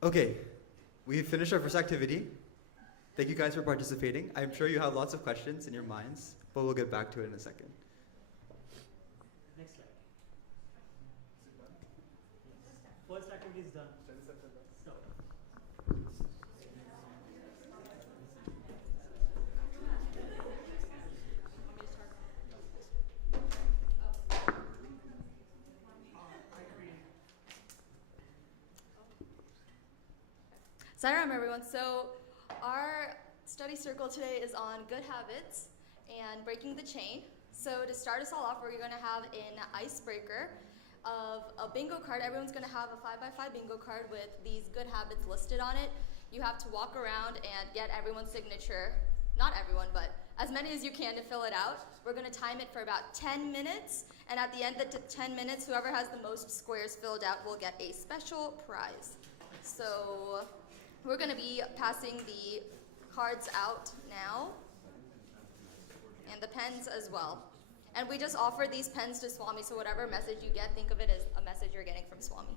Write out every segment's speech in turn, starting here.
Okay, we finished our first activity. Thank you guys for participating. I'm sure you have lots of questions in your minds, but we'll get back to it in a second. Next slide. First activity is done. Stop. Salam everyone. So our study circle today is on good habits and breaking the chain. So to start us all off, we're going to have an icebreaker of a bingo card. Everyone's going to have a 5x5 bingo card with these good habits listed on it. You have to walk around and get everyone's signature. Not everyone, but as many as you can to fill it out. We're going to time it for about 10 minutes. And at the end of the 10 minutes, whoever has the most squares filled out will get a special prize. So we're going to be passing the cards out now, and the pens as well. And we just offer these pens to Swami, so whatever message you get, think of it as a message you're getting from Swami.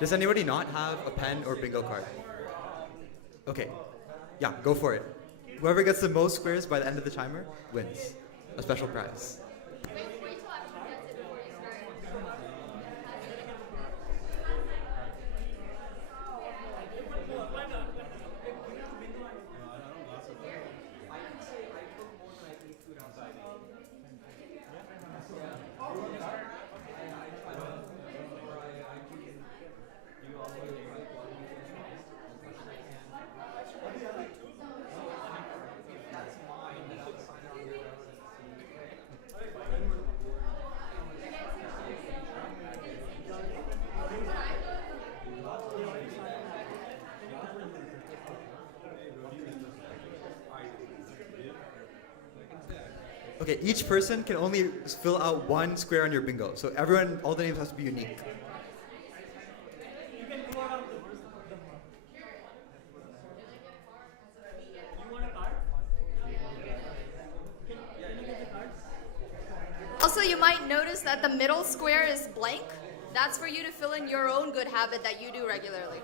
Does anybody not have a pen or bingo card? Okay, yeah, go for it. Whoever gets the most squares by the end of the timer wins a special prize. Wait till everyone gets it before you start. Okay, each person can only fill out one square on your bingo. So everyone, all the names has to be unique. You can go around the You want a card? Can you get the cards? Also, you might notice that the middle square is blank. That's for you to fill in your own good habit that you do regularly.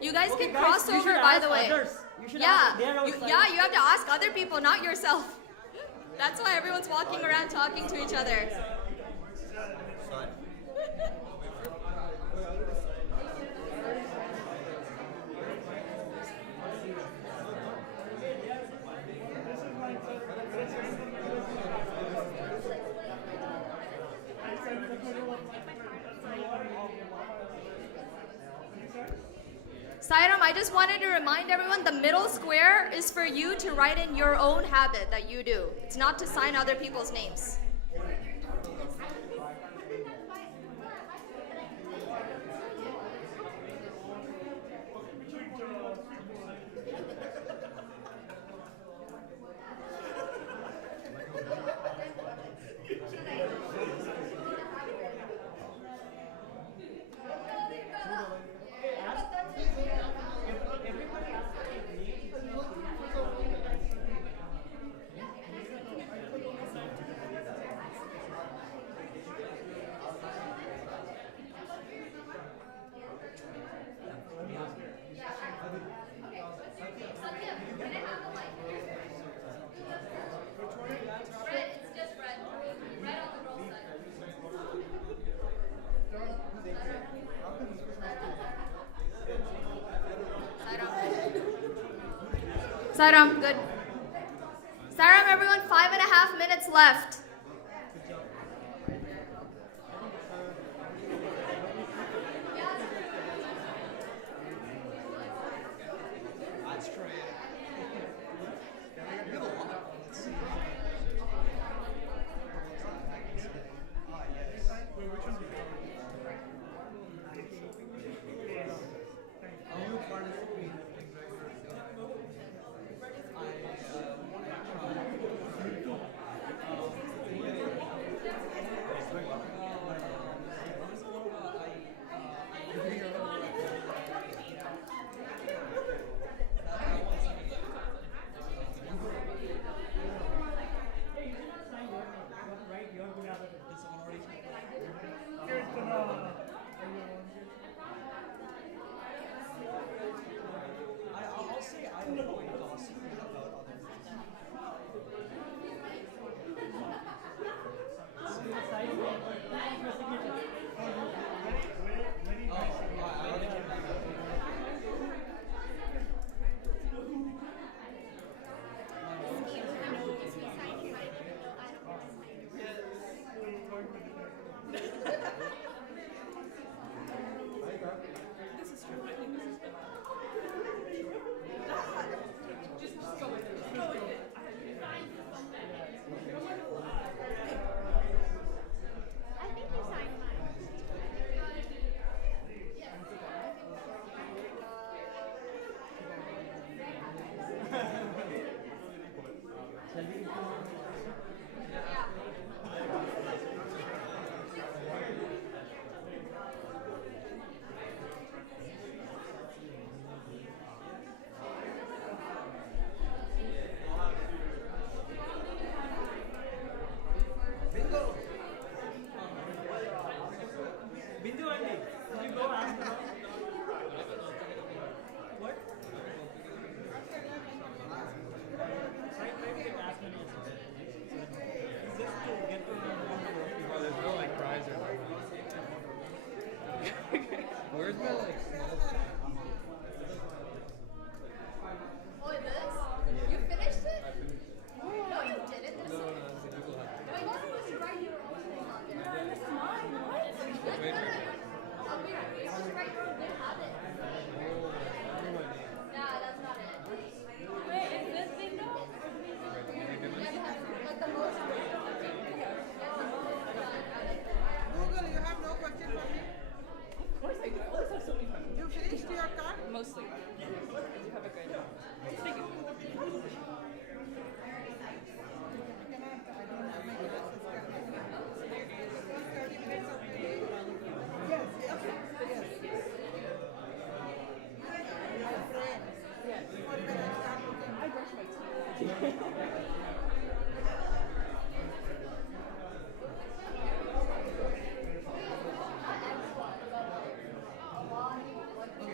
You guys Okay, can guys, cross you over, should by ask the way. others. You should Yeah, ask. They are you, outside. yeah, you have to ask other people, not yourself. That's why everyone's walking around talking to each other. Son. Sairam, I just wanted to remind everyone the middle square is for you to write in your own habit that you do. It's not to sign other people's names. Sairam, good. Sairam, everyone, 5.5 minutes left. I'll say I avoid gossiping about other Bindu aunty, did you go ask her? What? Try to get as many as you can. Just to get to know Oh, there's no like prize or where's my like small Oh, this? You finished it? No, you didn't. This no, it's a Google Hack. Why don't you just write your own thing on there? No, this is mine. What? Wait, You have to write your own good habit. Nah, that's not it. Wait, is this bingo? Like the most. Google, you have no question for me? Of course I do. I always have so many questions. You finished your card? Mostly. You have a good. Thank you. Yes, yes, yes. My friend. Yes. What when I start looking? I brush my teeth.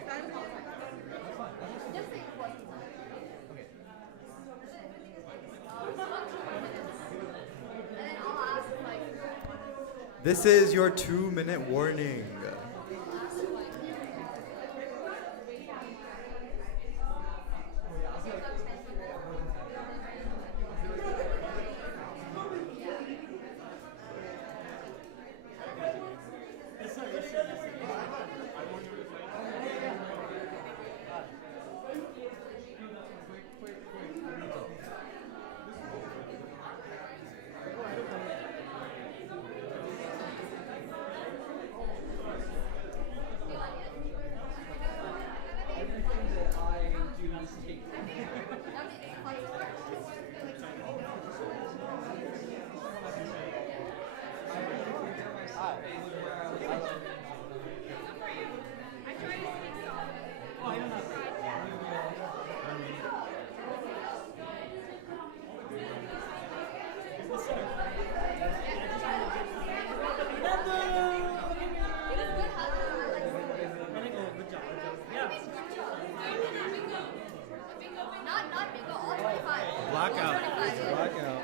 Time This is your 2-minute warning. Everything that I do is take. Good job. Yeah. Not bingo, all 25. Blackout. All 25, yeah. Blackout.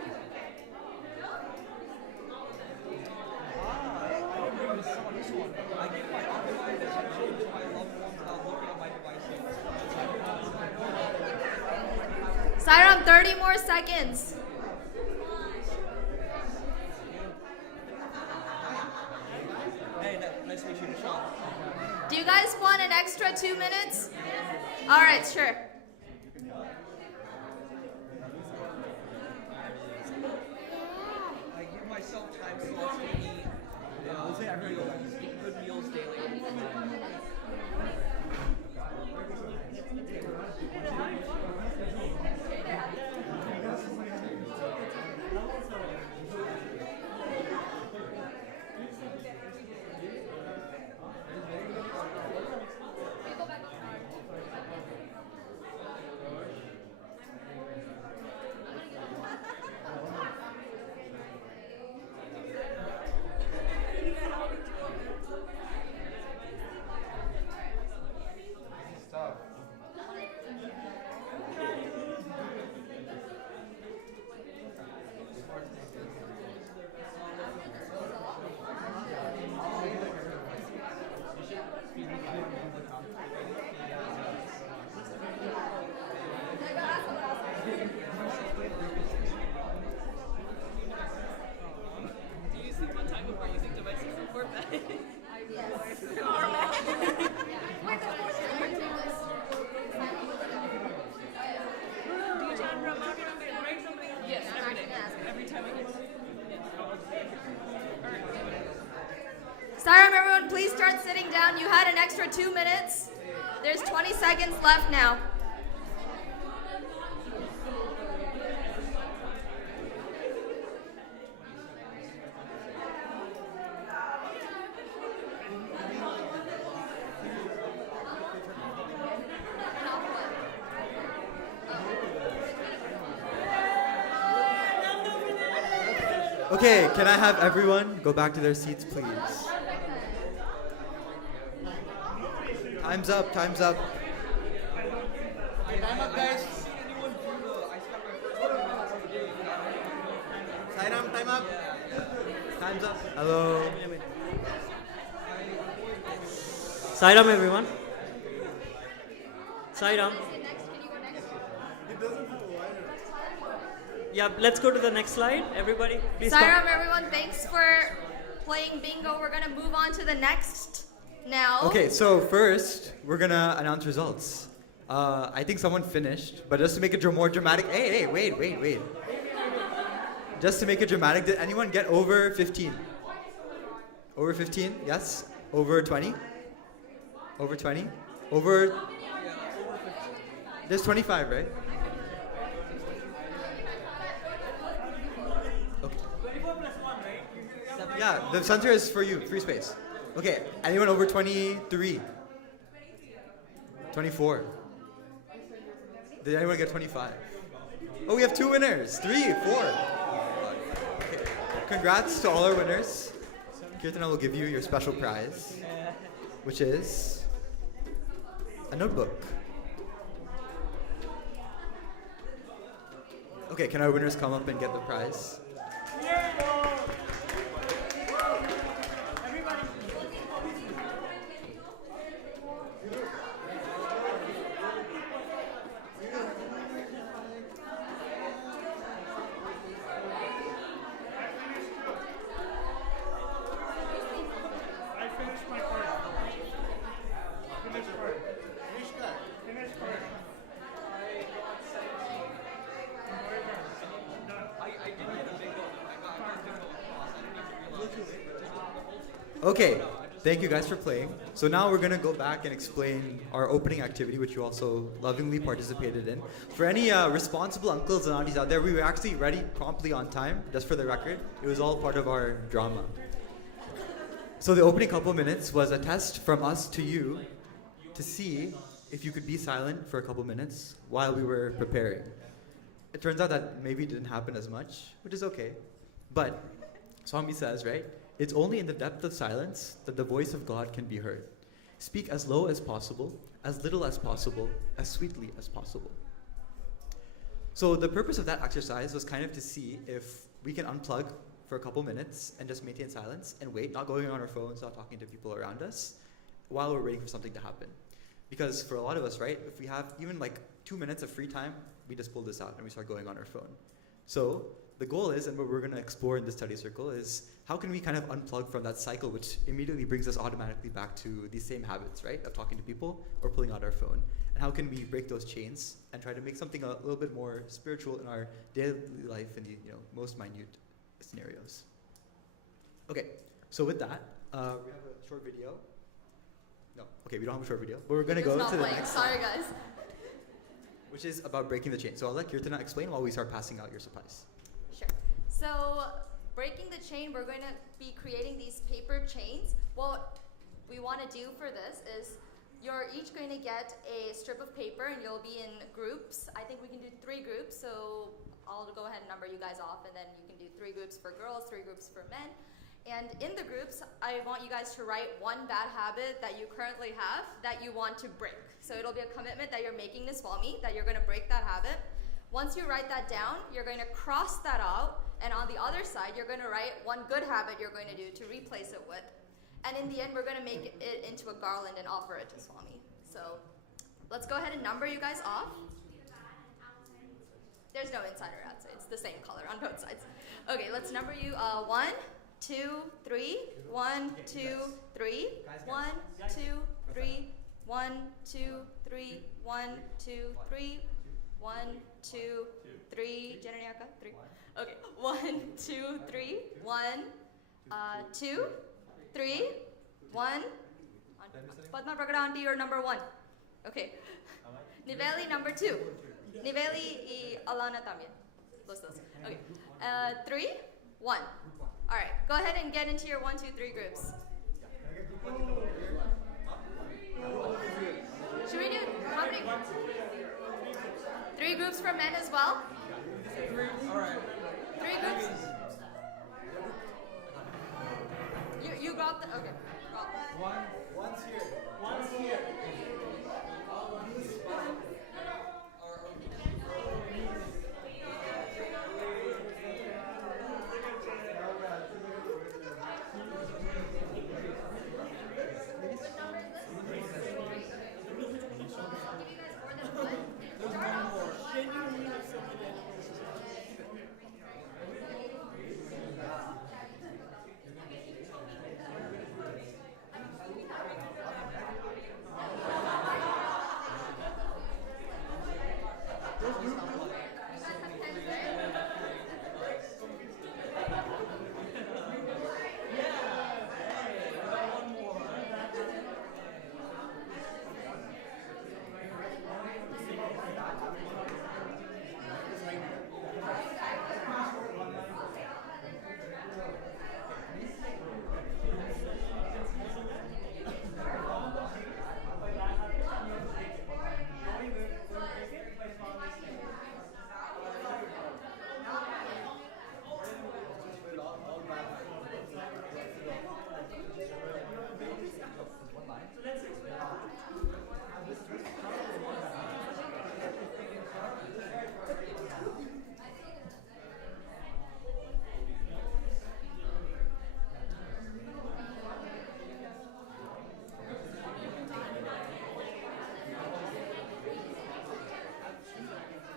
I didn't even saw this one. I give my undivided attention to my loved ones without looking at my devices. Siram, 30 more seconds. Hey, nice to meet you, Sean. Do you guys want an extra 2 minutes? All right, sure. I give myself time slots to eat good meals daily. Do you sleep on time before using devices or bed? Yes, every day. Every time I get Siram, everyone, please start sitting down. You had an extra 2 minutes. There's 20 seconds left now. Okay, can I have everyone go back to their seats, please? Time's up, time's up. Time up, guys. Anyone do the? I spent my first 2 minutes today. Sairam, time up. Time's up. Hello. Sairam, everyone. Sairam. Yeah, let's go to the next slide. Everybody, please come. Siram, everyone, thanks for playing bingo. We're going to move on to the next now. Okay, so first, we're gonna announce results. I think someone finished, but just to make it more dramatic. Hey, wait. Just to make it dramatic, did anyone get over 15? Over 15? Yes? Over 20? Over 20? Over. There's 25, right? Okay. 24 plus 1, right? Yeah, the center is for you, free space. Okay, anyone over 23? 24. Did anyone get 25? Oh, we have 2 winners. 3, 4. Okay. Congrats to all our winners. Kirtana will give you your special prize, which is a notebook. Okay, can our winners come up and get the prize? Okay, thank you guys for playing. So now we're gonna go back and explain our opening activity, which you also lovingly participated in. For any responsible uncles and aunties out there, we were actually ready promptly on time, just for the record. It was all part of our drama. So the opening couple minutes was a test from us to you to see if you could be silent for a couple minutes while we were preparing. It turns out that maybe it didn't happen as much, which is okay. But Swami says, right? It's only in the depth of silence that the voice of God can be heard. Speak as low as possible, as little as possible, as sweetly as possible. So the purpose of that exercise was kind of to see if we can unplug for a couple minutes and just maintain silence and wait, not going on our phones, not talking to people around us, while we're waiting for something to happen. Because for a lot of us, right, if we have even like 2 minutes of free time, we just pull this out and we start going on our phone. So the goal is, and what we're going to explore in the study circle, is how can we kind of unplug from that cycle, which immediately brings us automatically back to these same habits, right, of talking to people or pulling out our phone. And how can we break those chains and try to make something a little bit more spiritual in our daily life in the most minute scenarios. Okay, so with that, we have a short video. No, okay, we don't have a short video, but we're going to go It's not to the playing. next, Sorry, guys. which is about breaking the chain. So I'll let Kirtana explain while we start passing out your supplies. Sure. So, breaking the chain, we're going to be creating these paper chains. What we want to do for this is you're each going to get a strip of paper and you'll be in groups. I think we can do 3 groups, so I'll go ahead and number you guys off, and then you can do 3 groups for girls, 3 groups for men. And in the groups, I want you guys to write one bad habit that you currently have that you want to break. So it'll be a commitment that you're making to Swami, that you're going to break that habit. Once you write that down, you're going to cross that out, and on the other side, you're going to write one good habit you're going to do to replace it with. And in the end, we're going to make it into a garland and offer it to Swami. So let's go ahead and number you guys off. There's no inside or outside. It's the same color on both sides. Okay, let's number you 1, 2, 3. 1, 2, 3. 1, 2, 3. 1, 2, 3. 1, 2, 3. 1, 2, 3. Jananiaka, 3. Okay, 1, 2, 3. 1, 2, 3. 1. Padma Pragada auntie, you're number 1. Okay. Niveli number 2. Niveli y Alana también. Los dos. Okay. 3, 1. All right. Go ahead and get into your 1, 2, 3 groups. Should we do how many? 3 groups for men as well? All right. 3 groups? You got the, okay. One's here.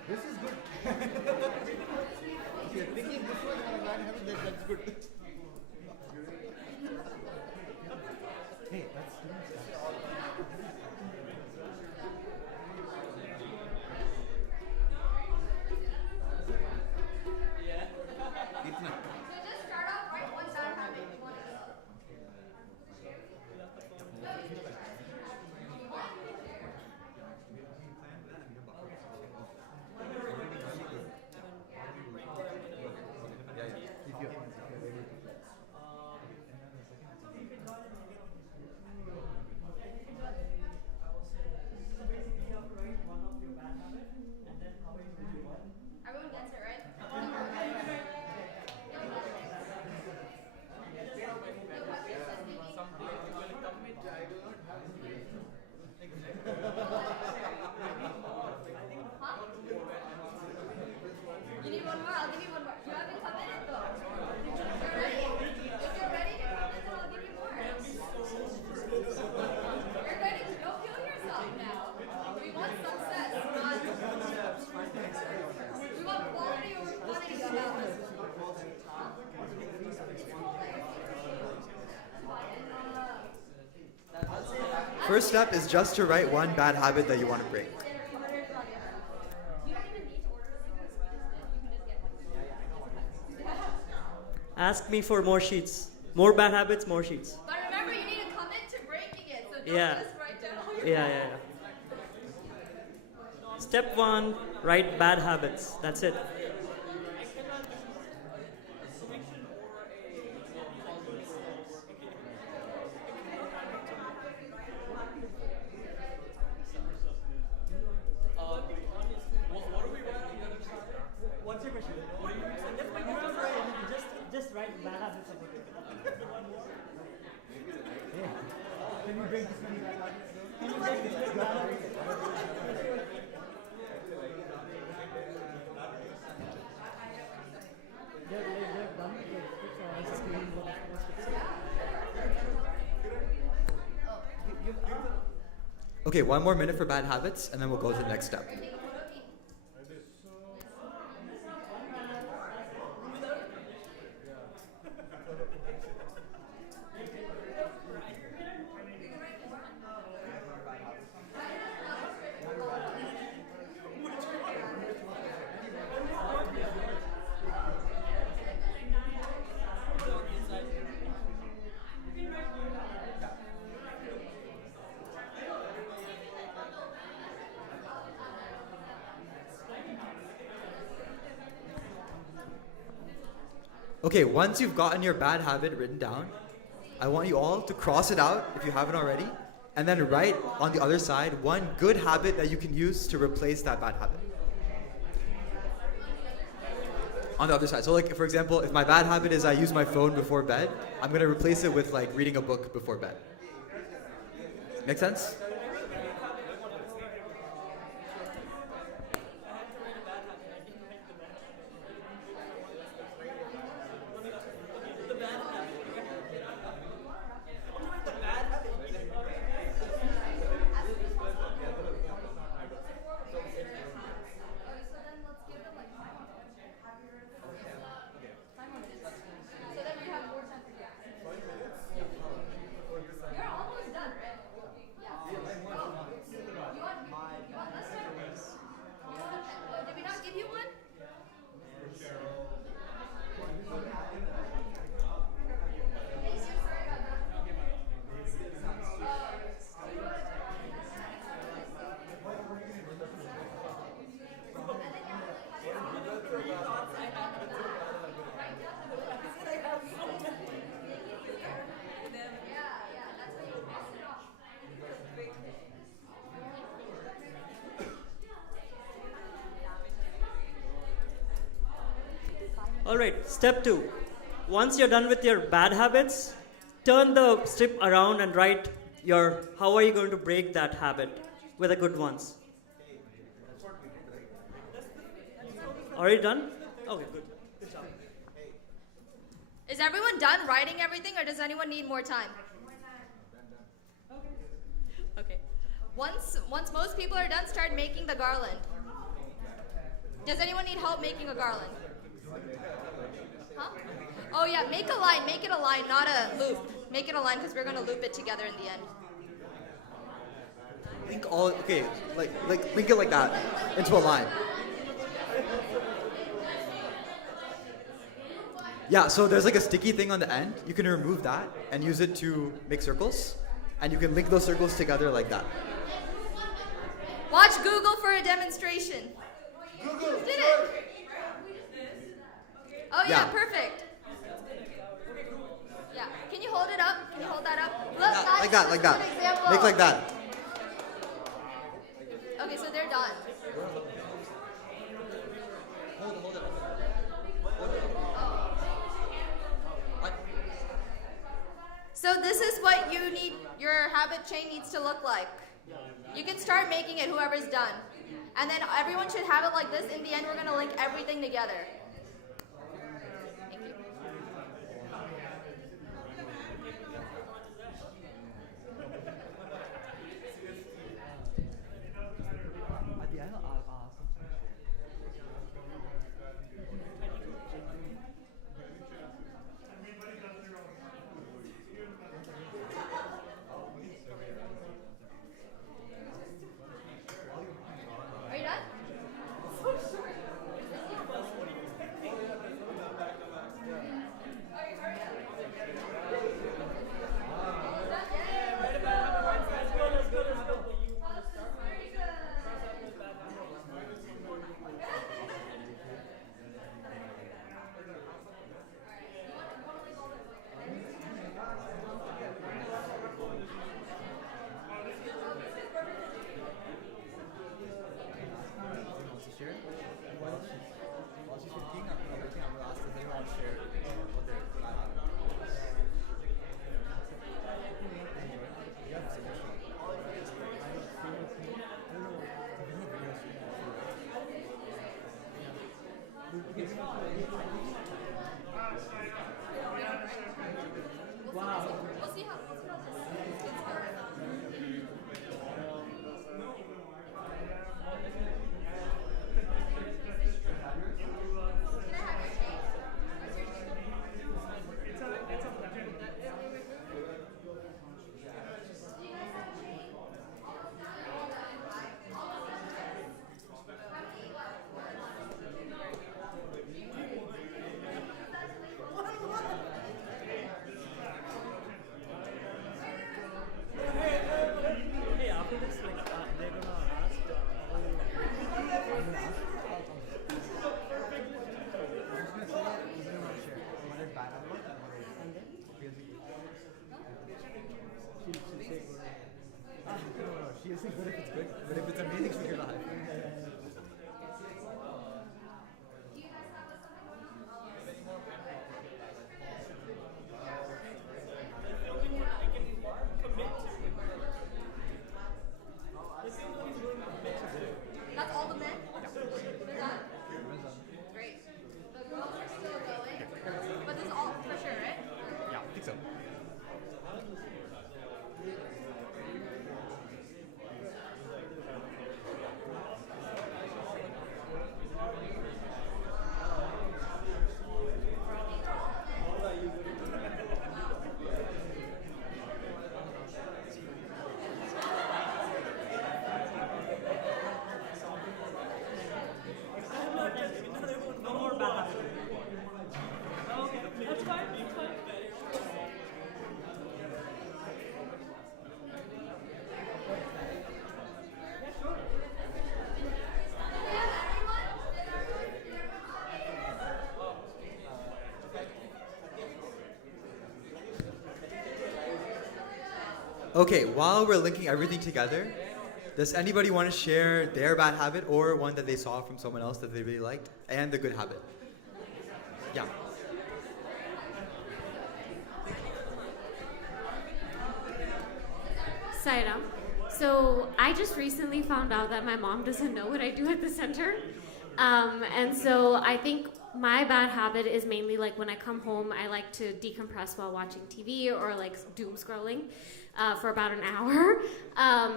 This is good. If you're thinking this way, you want to have it, that's good. Hey, that's So just start off right one bad habit you want to do. First step is just to write one bad habit that you want to break. Ask me for more sheets. More bad habits, more sheets. But remember, you need to commit to breaking it, so don't Yeah. just write down all your Yeah. Step 1, write bad habits. That's it. What's your question? Just write bad habits about it. Can you break this many bad habits? Can you break this many bad habits? They're done with the script, so I was just reading what the script says. Okay, one more minute for bad habits, and then we'll go to the next step. Okay, once you've gotten your bad habit written down, I want you all to cross it out if you haven't already, and then write on the other side one good habit that you can use to replace that bad habit. On the other side. So like, for example, if my bad habit is I use my phone before bed, I'm gonna replace it with like reading a book before bed. Make sense? You're almost done, right? Yeah. You want less time? Oh, did we not give you one? All right, step 2. Once you're done with your bad habits, turn the strip around and write your how are you going to break that habit with the good ones. Already done? Okay, good. Good job. Is everyone done writing everything, or does anyone need more time? Okay. Once most people are done, start making the garland. Does anyone need help making a garland? Huh? Oh yeah, make a line. Make it a line, not a loop. Make it a line because we're gonna loop it together in the end. Link all, okay, like link it like that into a line. Yeah, so there's like a sticky thing on the end. You can remove that and use it to make circles. And you can link those circles together like that. Watch Google for a demonstration. Google did it. Oh yeah, Yeah. perfect. Yeah. Can you hold it up? Can you hold that up? Look, Yeah, guys, like that, this like is that. an example. Make like that. Okay, so they're done. So this is what you need, your habit chain needs to look like. You can start making it, whoever's done. And then everyone should have it like this. In the end, we're gonna link everything together. Thank you. At the end, I'll ask them. anyone want to share what their bad habit is? You have suggestions. We'll see how this kids go. Hey, after this, like, they're gonna ask. She'll say good if it's good, but if it's amazing, she'll give a high. That's all the men? They're done? Great. The girls are still going. But this is all for sure, right? Yeah, I think so. No more bad habits. Okay, that's fine. That's fine. Okay, while we're linking everything together, does anybody want to share their bad habit or one that they saw from someone else that they really liked and the good habit? Yeah. Sairam. So I just recently found out that my mom doesn't know what I do at the center. And so I think my bad habit is mainly like when I come home, I like to decompress while watching TV or like doom scrolling for about an hour.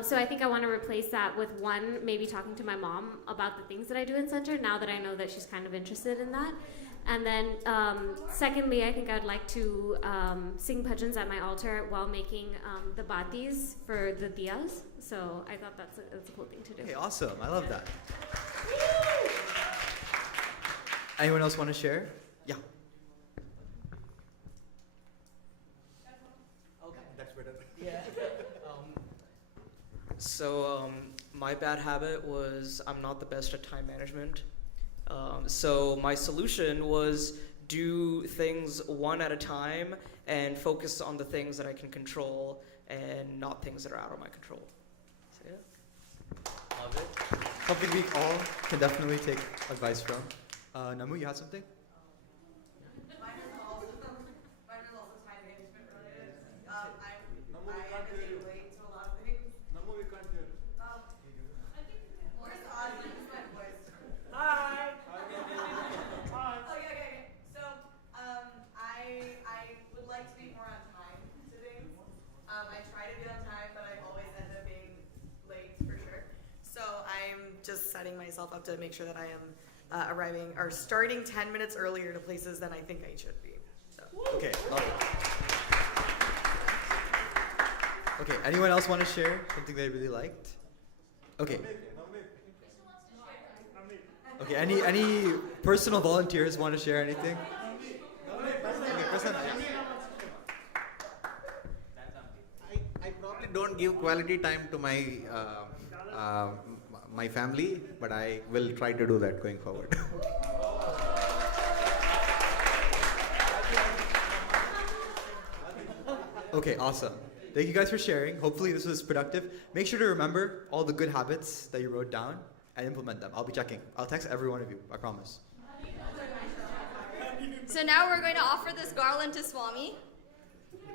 So I think I want to replace that with one, maybe talking to my mom about the things that I do in center now that I know that she's kind of interested in that. And then secondly, I think I'd like to sing bhajans at my altar while making the batis for the diyas. So I thought that's a cool thing to do. Okay, awesome. I love that. Anyone else want to share? Yeah. Okay. That's better. Yeah. My bad habit was I'm not the best at time management. So my solution was do things one at a time and focus on the things that I can control and not things that are out of my control. So yeah. Love it. Something we all can definitely take advice from. Namu, you had something? Mine is also time management related. I end up being late to a lot of things. Namu, we can't hear. Where's Ozzy? Who's my voice? Hi. Okay. So, I would like to be more on time to things. I try to be on time, but I always end up being late for sure. So I'm just setting myself up to make sure that I am arriving or starting 10 minutes earlier to places than I think I should be. So. Okay, love it. Okay, anyone else want to share something they really liked? Okay. Okay, any personal volunteers want to share anything? Okay, Prasanna. I probably don't give quality time to my family, but I will try to do that going forward. Okay, awesome. Thank you guys for sharing. Hopefully this was productive. Make sure to remember all the good habits that you wrote down and implement them. I'll be checking. I'll text every one of you, I promise. So now we're going to offer this garland to Swami.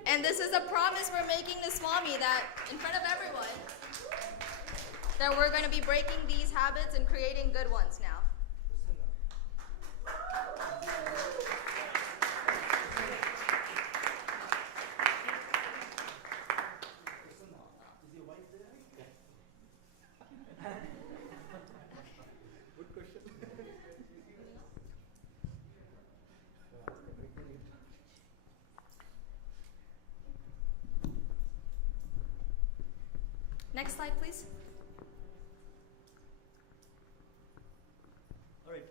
And this is a promise we're making to Swami that in front of everyone, that we're going to be breaking these habits and creating good ones now. Next slide, please. All right.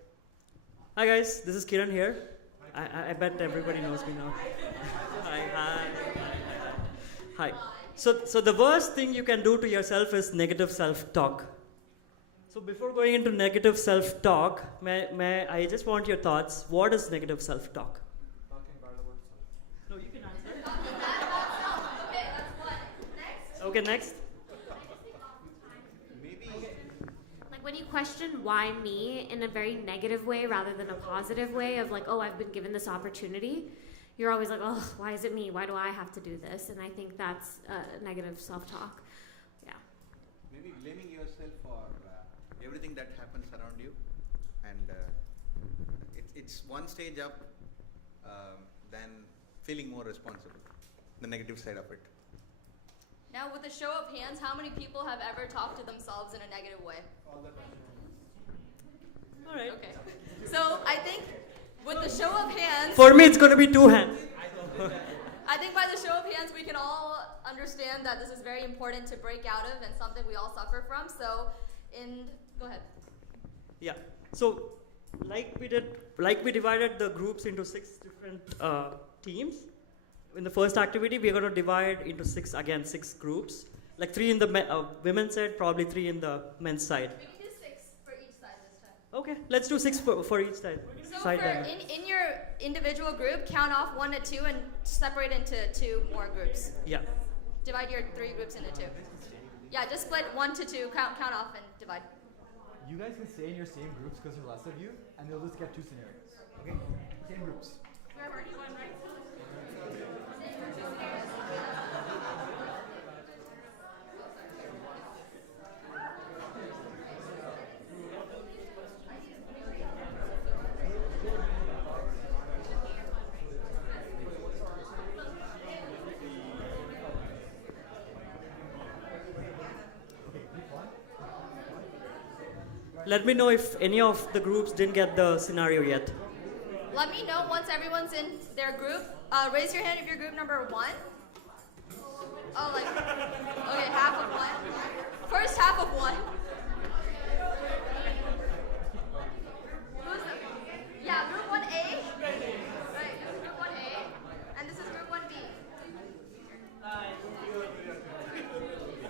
Hi guys, this is Kiran here. I bet everybody knows me now. Hi. So the worst thing you can do to yourself is negative self-talk. So before going into negative self-talk, may I just want your thoughts. What is negative self-talk? Talking bad about yourself. No, you can answer. Okay, that's one. Next. Okay, next. Like when you question why me in a very negative way rather than a positive way of like, oh, I've been given this opportunity, you're always like, oh, why is it me? Why do I have to do this? And I think that's negative self-talk. Yeah. Maybe blaming yourself for everything that happens around you, and it's one stage up than feeling more responsible. The negative side of it. Now, with a show of hands, how many people have ever talked to themselves in a negative way? All right. Okay. So I think with the show of hands, For me, it's going to be 2 hands. I think by the show of hands, we can all understand that this is very important to break out of and something we all suffer from. So, go ahead. Yeah. So, like we divided the groups into 6 different teams. In the first activity, we're going to divide into 6 groups. Like 3 in the women's side, probably 3 in the men's side. We can do 6 for each side this time. Okay, let's do 6 for each side. So side for diagram. in your individual group, count off 1 to 2 and separate into 2 more groups. Yeah. Divide your 3 groups into 2. Yeah, just split 1 to 2, count off and divide. You guys can stay in your same groups because there's less of you, and you'll just get 2 scenarios. Okay? Same groups. Let me know if any of the groups didn't get the scenario yet. Let me know once everyone's in their group. Raise your hand if you're group number 1. Oh, like, okay, half of 1. First half of 1. Yeah, group 1A. Right, this is group 1A. And this is group 1B.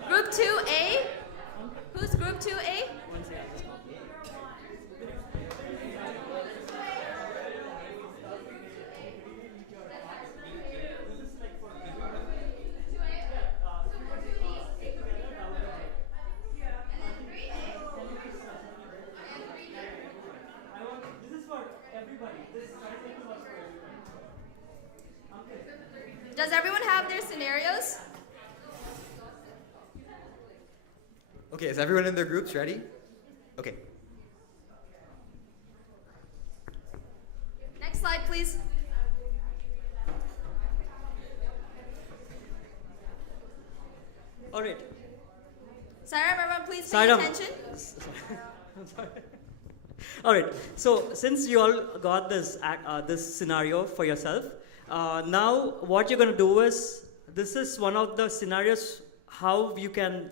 Group 2A. Who's group 2A? Does everyone have their scenarios? Okay, is everyone in their groups ready? Okay. Next slide, please. All right. Sairam, everyone, please pay Sairam. attention. I'm sorry. All right. So since you all got this scenario for yourself, now what you're going to do is, this is one of the scenarios how you can,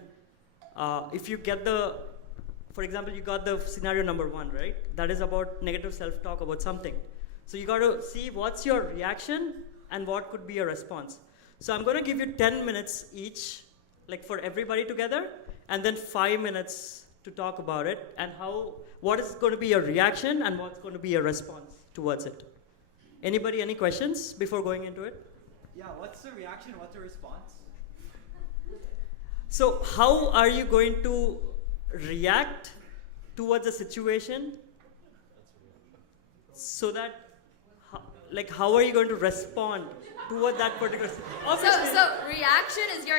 if you get for example, you got the scenario number 1, right? That is about negative self-talk about something. So you got to see what's your reaction and what could be your response. So I'm going to give you 10 minutes each, like for everybody together, and then 5 minutes to talk about it and what is going to be your reaction and what's going to be your response towards it. Anybody, any questions before going into it? Yeah, what's the reaction? What's the response? So how are you going to react towards a situation so that, like how are you going to respond toward that particular? So reaction is your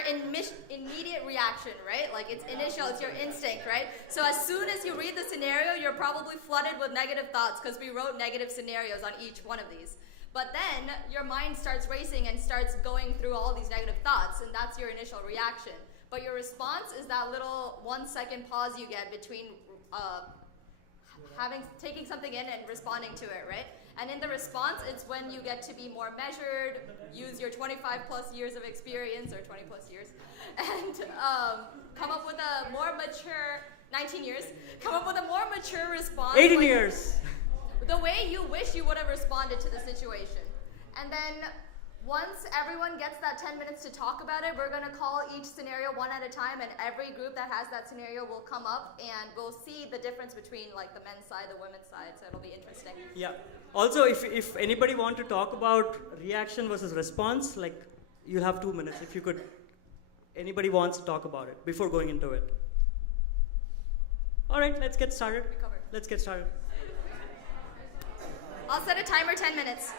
immediate reaction, right? Like it's initial, it's your instinct, right? So as soon as you read the scenario, you're probably flooded with negative thoughts because we wrote negative scenarios on each one of these. But then your mind starts racing and starts going through all these negative thoughts, and that's your initial reaction. But your response is that little 1 second pause you get between taking something in and responding to it, right? And in the response, it's when you get to be more measured, use your 25 plus years of experience, or 20 plus years, and come up with a more mature, 19 years, come up with a more mature response. 18 years. The way you wish you would have responded to the situation. And then once everyone gets that 10 minutes to talk about it, we're going to call each scenario one at a time, and every group that has that scenario will come up, and we'll see the difference between like the men's side, the women's side, so it'll be interesting. Yeah. Also, if anybody want to talk about reaction versus response, like you have 2 minutes. If you could, anybody wants to talk about it before going into it. All right, let's get started. Let's get started. I'll set a timer 10 minutes.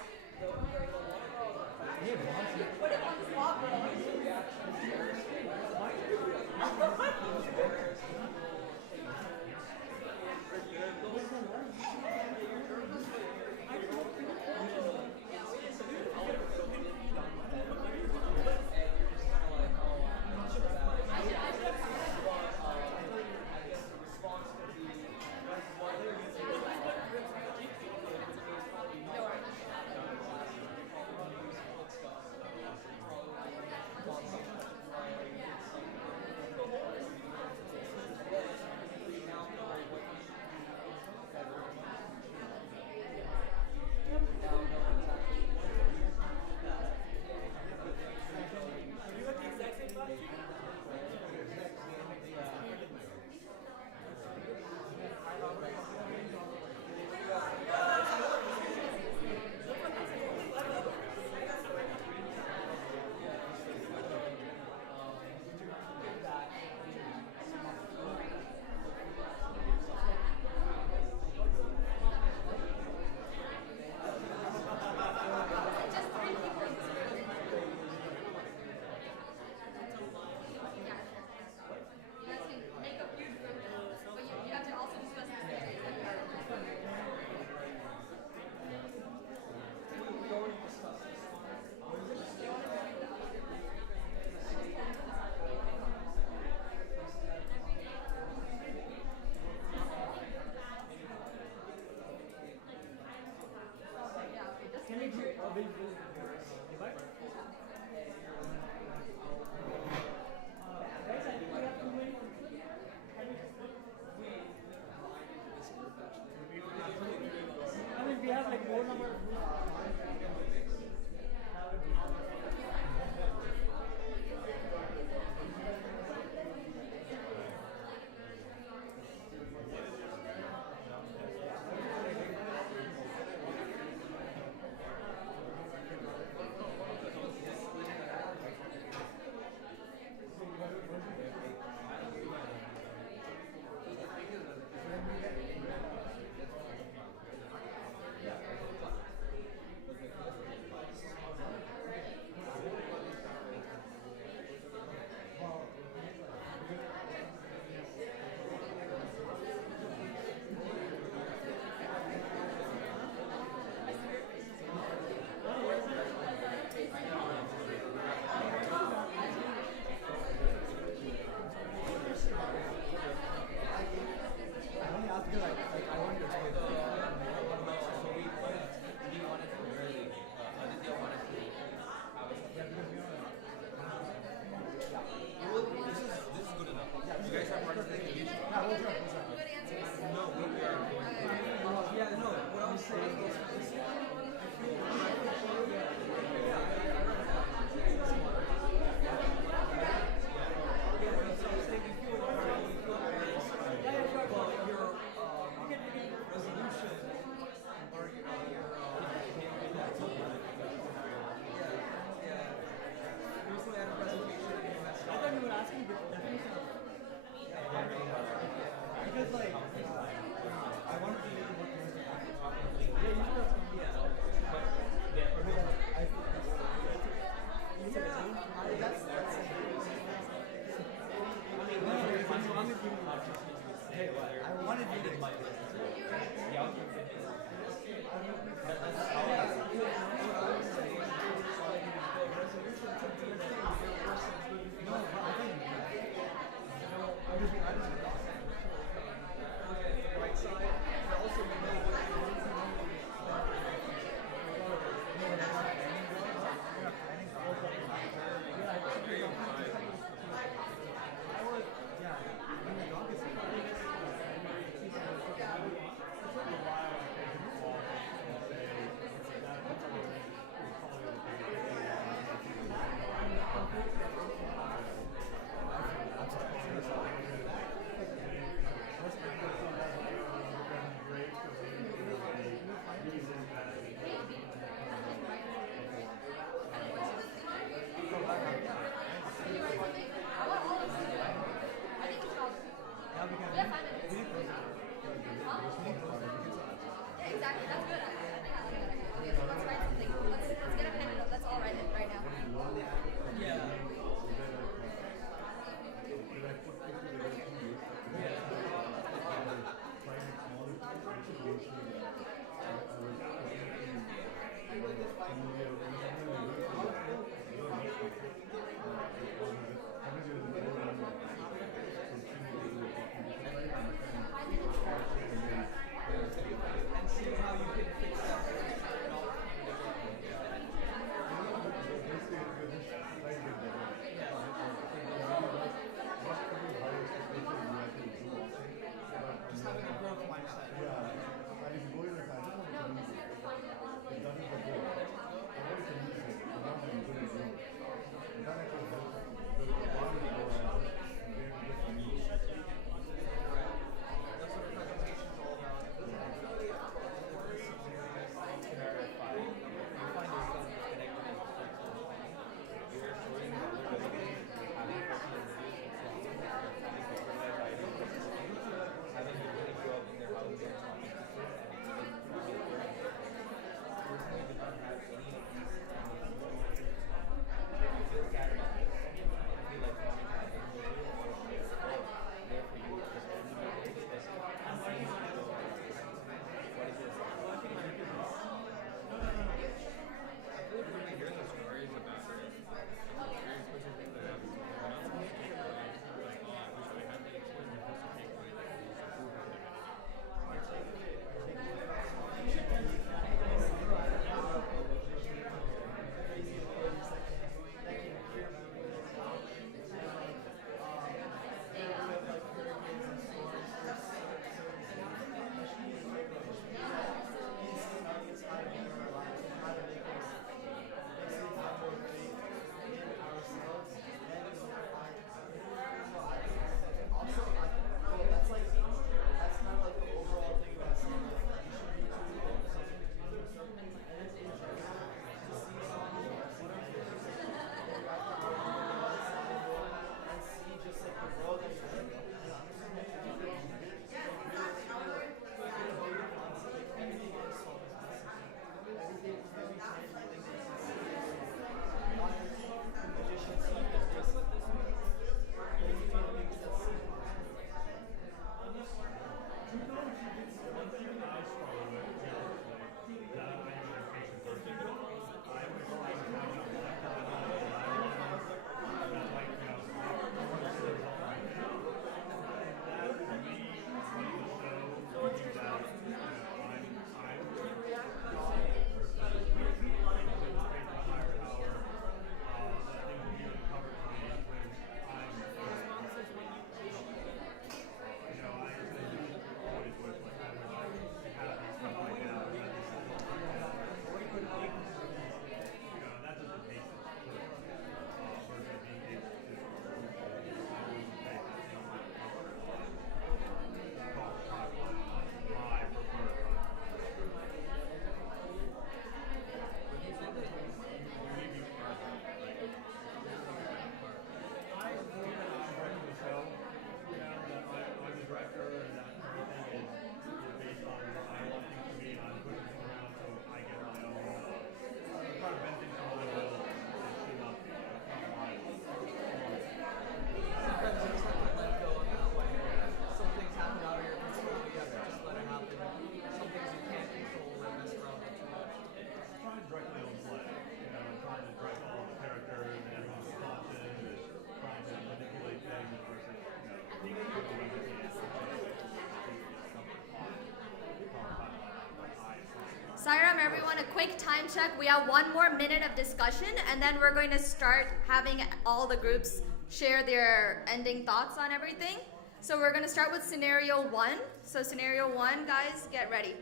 Siram, everyone, a quick time check. We have 1 more minute of discussion, and then we're going to start having all the groups share their ending thoughts on everything. So we're going to start with scenario 1. So scenario 1, guys, get ready.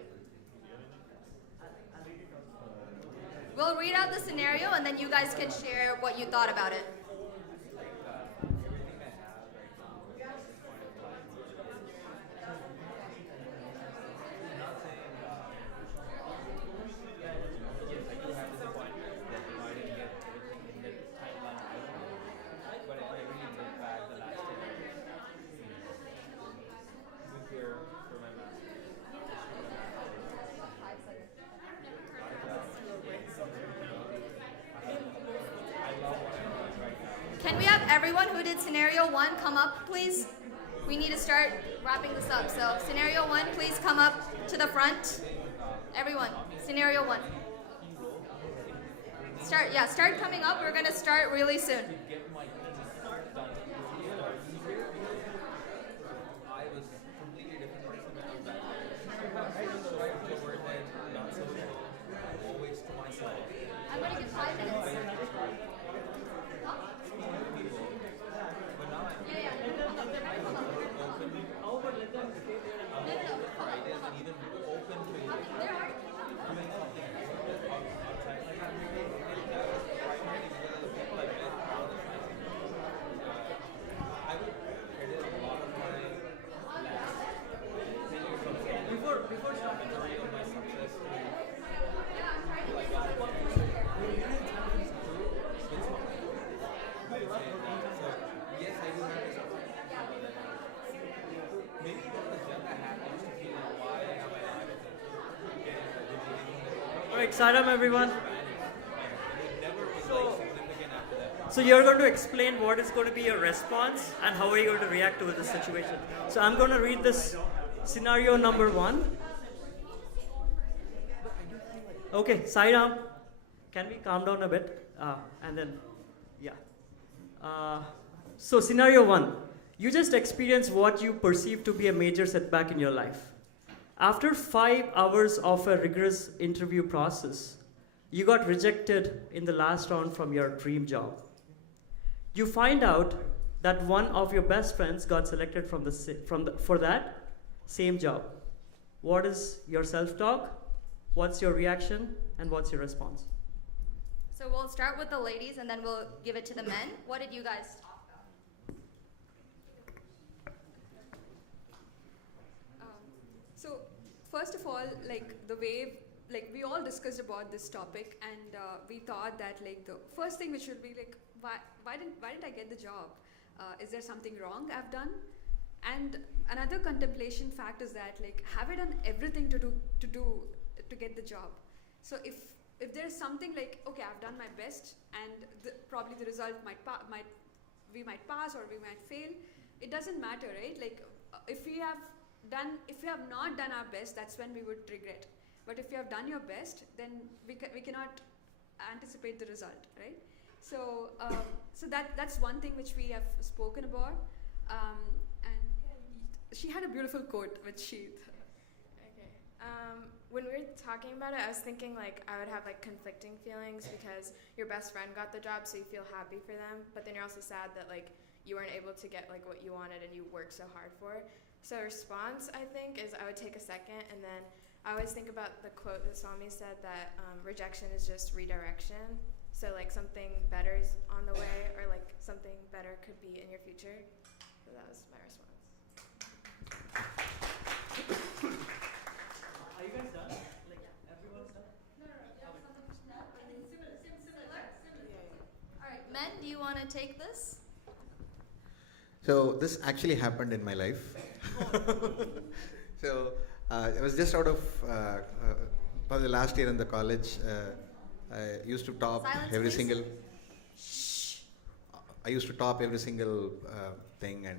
We'll read out the scenario, and then you guys can share what you thought about it. Can we have everyone who did scenario 1 come up, please? We need to start wrapping this up. So scenario 1, please come up to the front. Everyone, scenario 1. Start coming up. We're gonna start really soon. I'm gonna give 5 minutes. Huh? Yeah. Come up. They're gonna come up. No. They're already Before starting my success. Alright, Saram everyone. So you're going to explain what is going to be your response and how are you going to react to this situation. So I'm going to read this scenario number 1. Okay, Sairam, can we calm down a bit? And then, yeah. So scenario 1, you just experienced what you perceive to be a major setback in your life. After 5 hours of a rigorous interview process, you got rejected in the last round from your dream job. You find out that one of your best friends got selected for that same job. What is your self-talk? What's your reaction? And what's your response? So we'll start with the ladies and then we'll give it to the men. What did you guys talk about? So first of all, like the way, like we all discussed about this topic, and we thought that like the first thing which should be like, why didn't I get the job? Is there something wrong I've done? And another contemplation fact is that like, have I done everything to get the job? So if there is something like, okay, I've done my best, and probably the result we might pass or we might fail. It doesn't matter, right? Like if we have not done our best, that's when we would regret. But if you have done your best, then we cannot anticipate the result, right? So that's one thing which we have spoken about. And she had a beautiful quote which she. Okay. When we were talking about it, I was thinking like I would have like conflicting feelings because your best friend got the job, so you feel happy for them, but then you're also sad that like you weren't able to get like what you wanted and you worked so hard for. So response, I think, is I would take a second, and then I always think about the quote that Swami said that rejection is just redirection. So like something better is on the way, or like something better could be in your future. So that was my response. Are you guys done? Like everyone's done? Similar. All right, men, do you want to take this? So this actually happened in my life. So it was just out of probably the last year in the college. I used to top Silence, every please. single. I used to top every single thing, and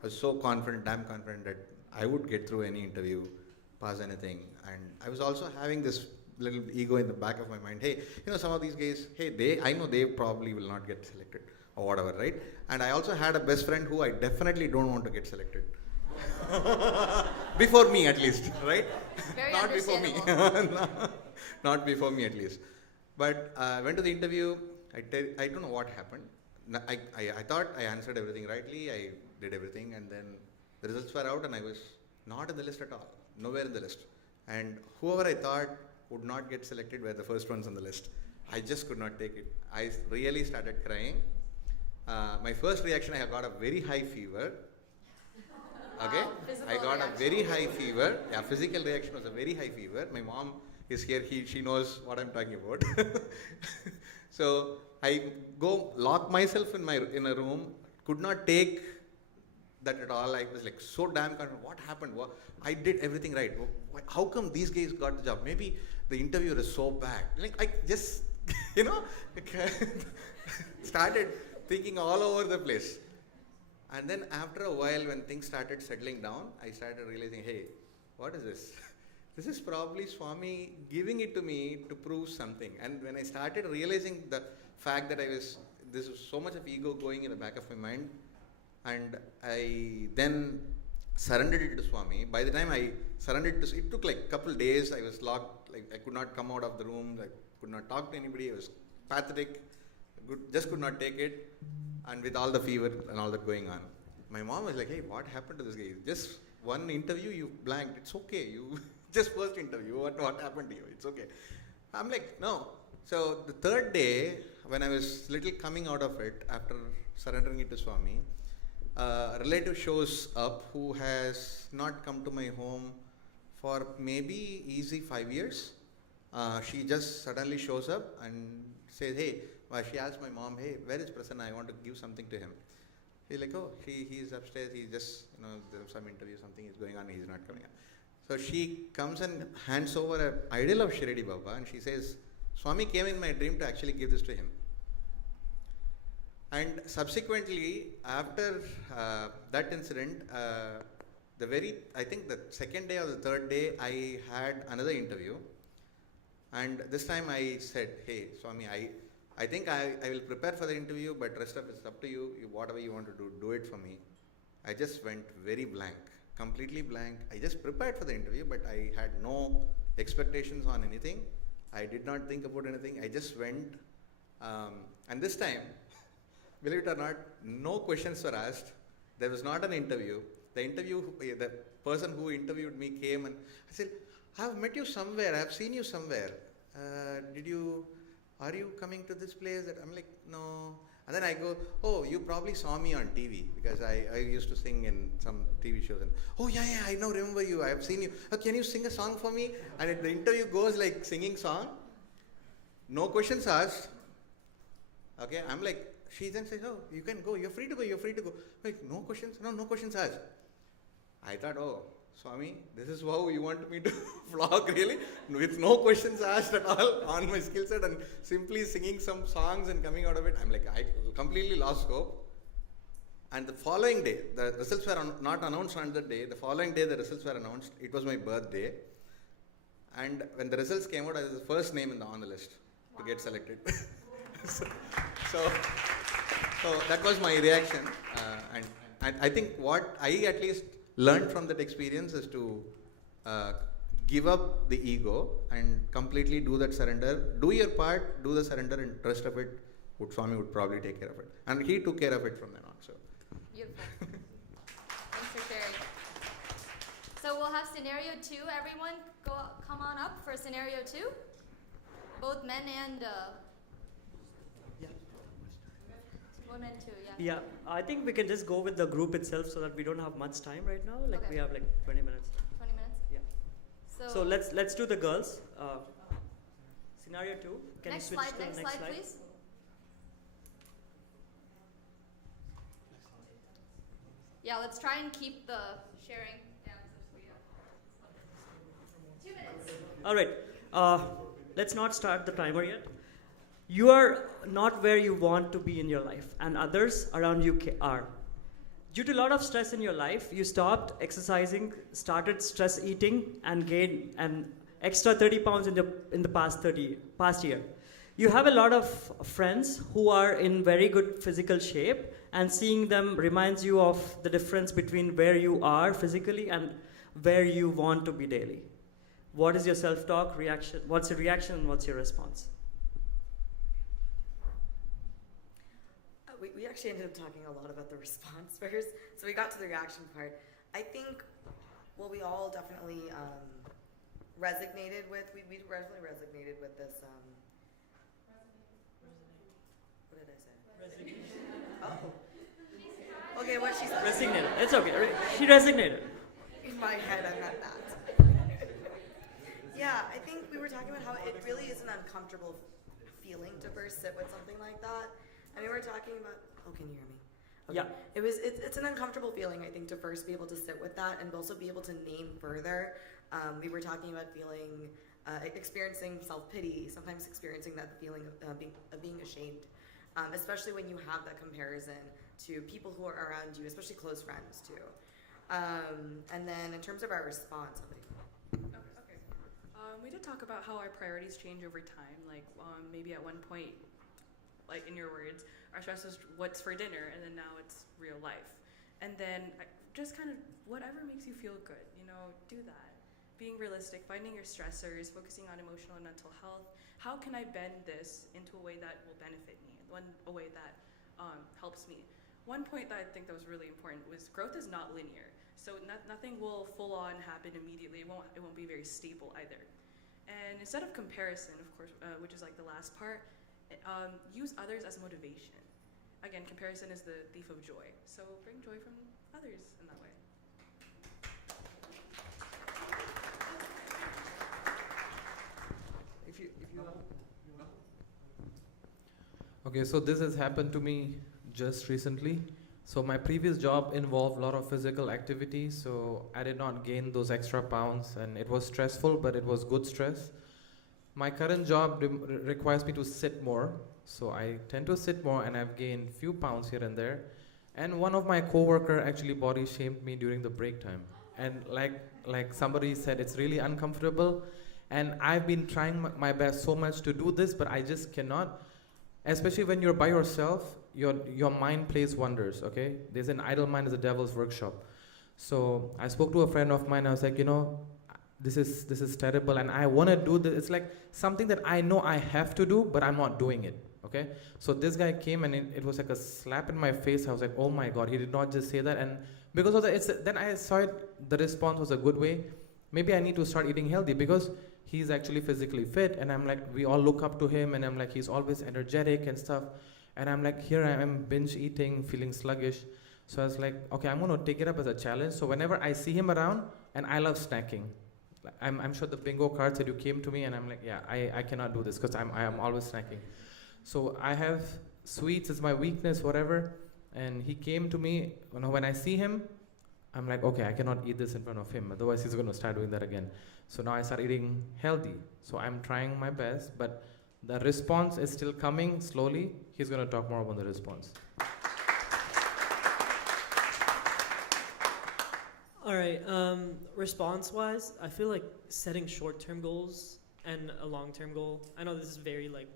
I was so confident, damn confident that I would get through any interview, pass anything. And I was also having this little ego in the back of my mind. Hey, some of these guys, I know they probably will not get selected or whatever, right? And I also had a best friend who I definitely don't want to get selected. Before me, at least, right? Very Not before me. understandable. Not before me, at least. But I went to the interview. I don't know what happened. I thought I answered everything rightly. I did everything, and then the results were out, and I was not in the list at all. Nowhere in the list. And whoever I thought would not get selected were the first ones on the list. I just could not take it. I really started crying. My first reaction, I got a very high fever. Okay? Physical I got reaction. a very high fever. Yeah, physical reaction was a very high fever. My mom is here. She knows what I'm talking about. So I go lock myself in a room. Could not take that at all. I was like so damn confident. What happened? I did everything right. How come these guys got the job? Maybe the interviewer is so bad. Like I just started thinking all over the place. And then after a while, when things started settling down, I started realizing, hey, what is this? this is probably Swami giving it to me to prove something. And when I started realizing the fact that this was so much of ego going in the back of my mind, and I then surrendered it to Swami. By the time I surrendered it took like a couple days. I was locked, like I could not come out of the room, I could not talk to anybody. I was pathetic, just could not take it, and with all the fever and all that going on. My mom was like, hey, what happened to this guy? Just one interview, you blanked. It's okay. You just first interview. What happened to you? It's okay. I'm like, no. So the third day, when I was little coming out of it after surrendering it to Swami, a relative shows up who has not come to my home for maybe easy 5 years. She just suddenly shows up and says, hey, she asked my mom, hey, where is Prasanna? I want to give something to him. He's like, oh, he's upstairs. He's just, there's some interview, something is going on. He's not coming up. So she comes and hands over an idol of Shirdi Baba, and she says, Swami came in my dream to actually give this to him. And subsequently, after that incident, I think the second day or the third day, I had another interview. And this time I said, hey, Swami, I think I will prepare for the interview, but rest of it's up to you. Whatever you want to do it for me. I just went very blank, completely blank. I just prepared for the interview, but I had no expectations on anything. I did not think about anything. I just went. And this time, believe it or not, no questions were asked. There was not an interview. The person who interviewed me came and I said, I have met you somewhere. I have seen you somewhere. Are you coming to this place? I'm like, no. And then I go, oh, you probably saw me on TV because I used to sing in some TV shows. And, oh, yeah, I know, remember you. I have seen you. Oh, can you sing a song for me? And the interview goes like singing song. No questions asked. Okay, I'm like, she then says, oh, you can go. You're free to go. Like, no questions? No questions asked. I thought, oh, Swami, this is how you want me to vlog, really? With no questions asked at all on my skill set and simply singing some songs and coming out of it. I'm like, I completely lost hope. And the following day, the results were not announced on that day. The following day, the results were announced. It was my birthday. And when the results came out, I was the first name on the list to get selected. so that was my reaction. And I think what I at least learned from that experience is to give up the ego and completely do that surrender. Do your part, do the surrender, and rest of it, Swami would probably take care of it. And he took care of it from then on. So. Beautiful. Thanks for sharing. So we'll have scenario 2. Everyone come on up for scenario 2. Both men and women too, yeah. Yeah, I think we can just go with the group itself so that we don't have much time right now. Like Okay. we have like 20 minutes. 20 minutes? Yeah. So let's do the girls. Scenario 2. Can next you switch slide, to the next slide, please. Yeah, let's try and keep the sharing down so we have 2 minutes. All right. Let's not start the timer yet. You are not where you want to be in your life, and others around you are. Due to a lot of stress in your life, you stopped exercising, started stress eating, and gained an extra 30 pounds in the past year. You have a lot of friends who are in very good physical shape, and seeing them reminds you of the difference between where you are physically and where you want to be daily. What is your self-talk reaction? What's your reaction and what's your response? We actually ended up talking a lot about the response first, so we got to the reaction part. I think what we all definitely resonated with, we definitely resonated with this. What did I say? Resignation. Oh. Okay, what she said. Resignated. It's okay. She resignated. In my head, I meant that. Yeah, I think we were talking about how it really is an uncomfortable feeling to first sit with something like that. And we were talking about, oh, can you hear me? Okay. Yeah. It's an uncomfortable feeling, I think, to first be able to sit with that and also be able to name further. We were talking about experiencing self-pity, sometimes experiencing that feeling of being ashamed, especially when you have that comparison to people who are around you, especially close friends too. And then in terms of our response, talk about how our priorities change over time. Like maybe at one point, like in your words, our stress was what's for dinner, and then now it's real life. And then just kind of whatever makes you feel good, do that. Being realistic, finding your stressors, focusing on emotional and mental health. How can I bend this into a way that will benefit me, a way that helps me? One point that I think that was really important was growth is not linear. So nothing will full on happen immediately. It won't be very stable either. And instead of comparison, of course, which is like the last part, use others as motivation. Again, comparison is the thief of joy. So bring joy from others in that way. If you Okay, so this has happened to me just recently. So my previous job involved a lot of physical activity, so I did not gain those extra pounds, and it was stressful, but it was good stress. My current job requires me to sit more, so I tend to sit more, and I've gained few pounds here and there. And one of my coworker actually body shamed me during the break time, and like somebody said, it's really uncomfortable. And I've been trying my best so much to do this, but I just cannot. Especially when you're by yourself, your mind plays wonders, okay? There's an idle mind is a devil's workshop. So I spoke to a friend of mine, I was like, this is terrible, and I want to do this. It's like something that I know I have to do, but I'm not doing it, okay? So this guy came, and it was like a slap in my face. I was like, oh my God, he did not just say that. And because of that, then I saw it, the response was a good way. Maybe I need to start eating healthy, because he's actually physically fit, and I'm like, we all look up to him, and I'm like, he's always energetic and stuff. And I'm like, here I am binge eating, feeling sluggish. So I was like, okay, I'm gonna take it up as a challenge. So whenever I see him around, and I love snacking. I'm sure the bingo cards that you came to me, and I'm like, yeah, I cannot do this, because I am always snacking. So I have sweets, it's my weakness, whatever. And he came to me, when I see him, I'm like, okay, I cannot eat this in front of him, otherwise he's gonna start doing that again. So now I start eating healthy. So I'm trying my best, but the response is still coming slowly. He's gonna talk more about the response. All right, response-wise, I feel like setting short-term goals and a long-term goal. I know this is very like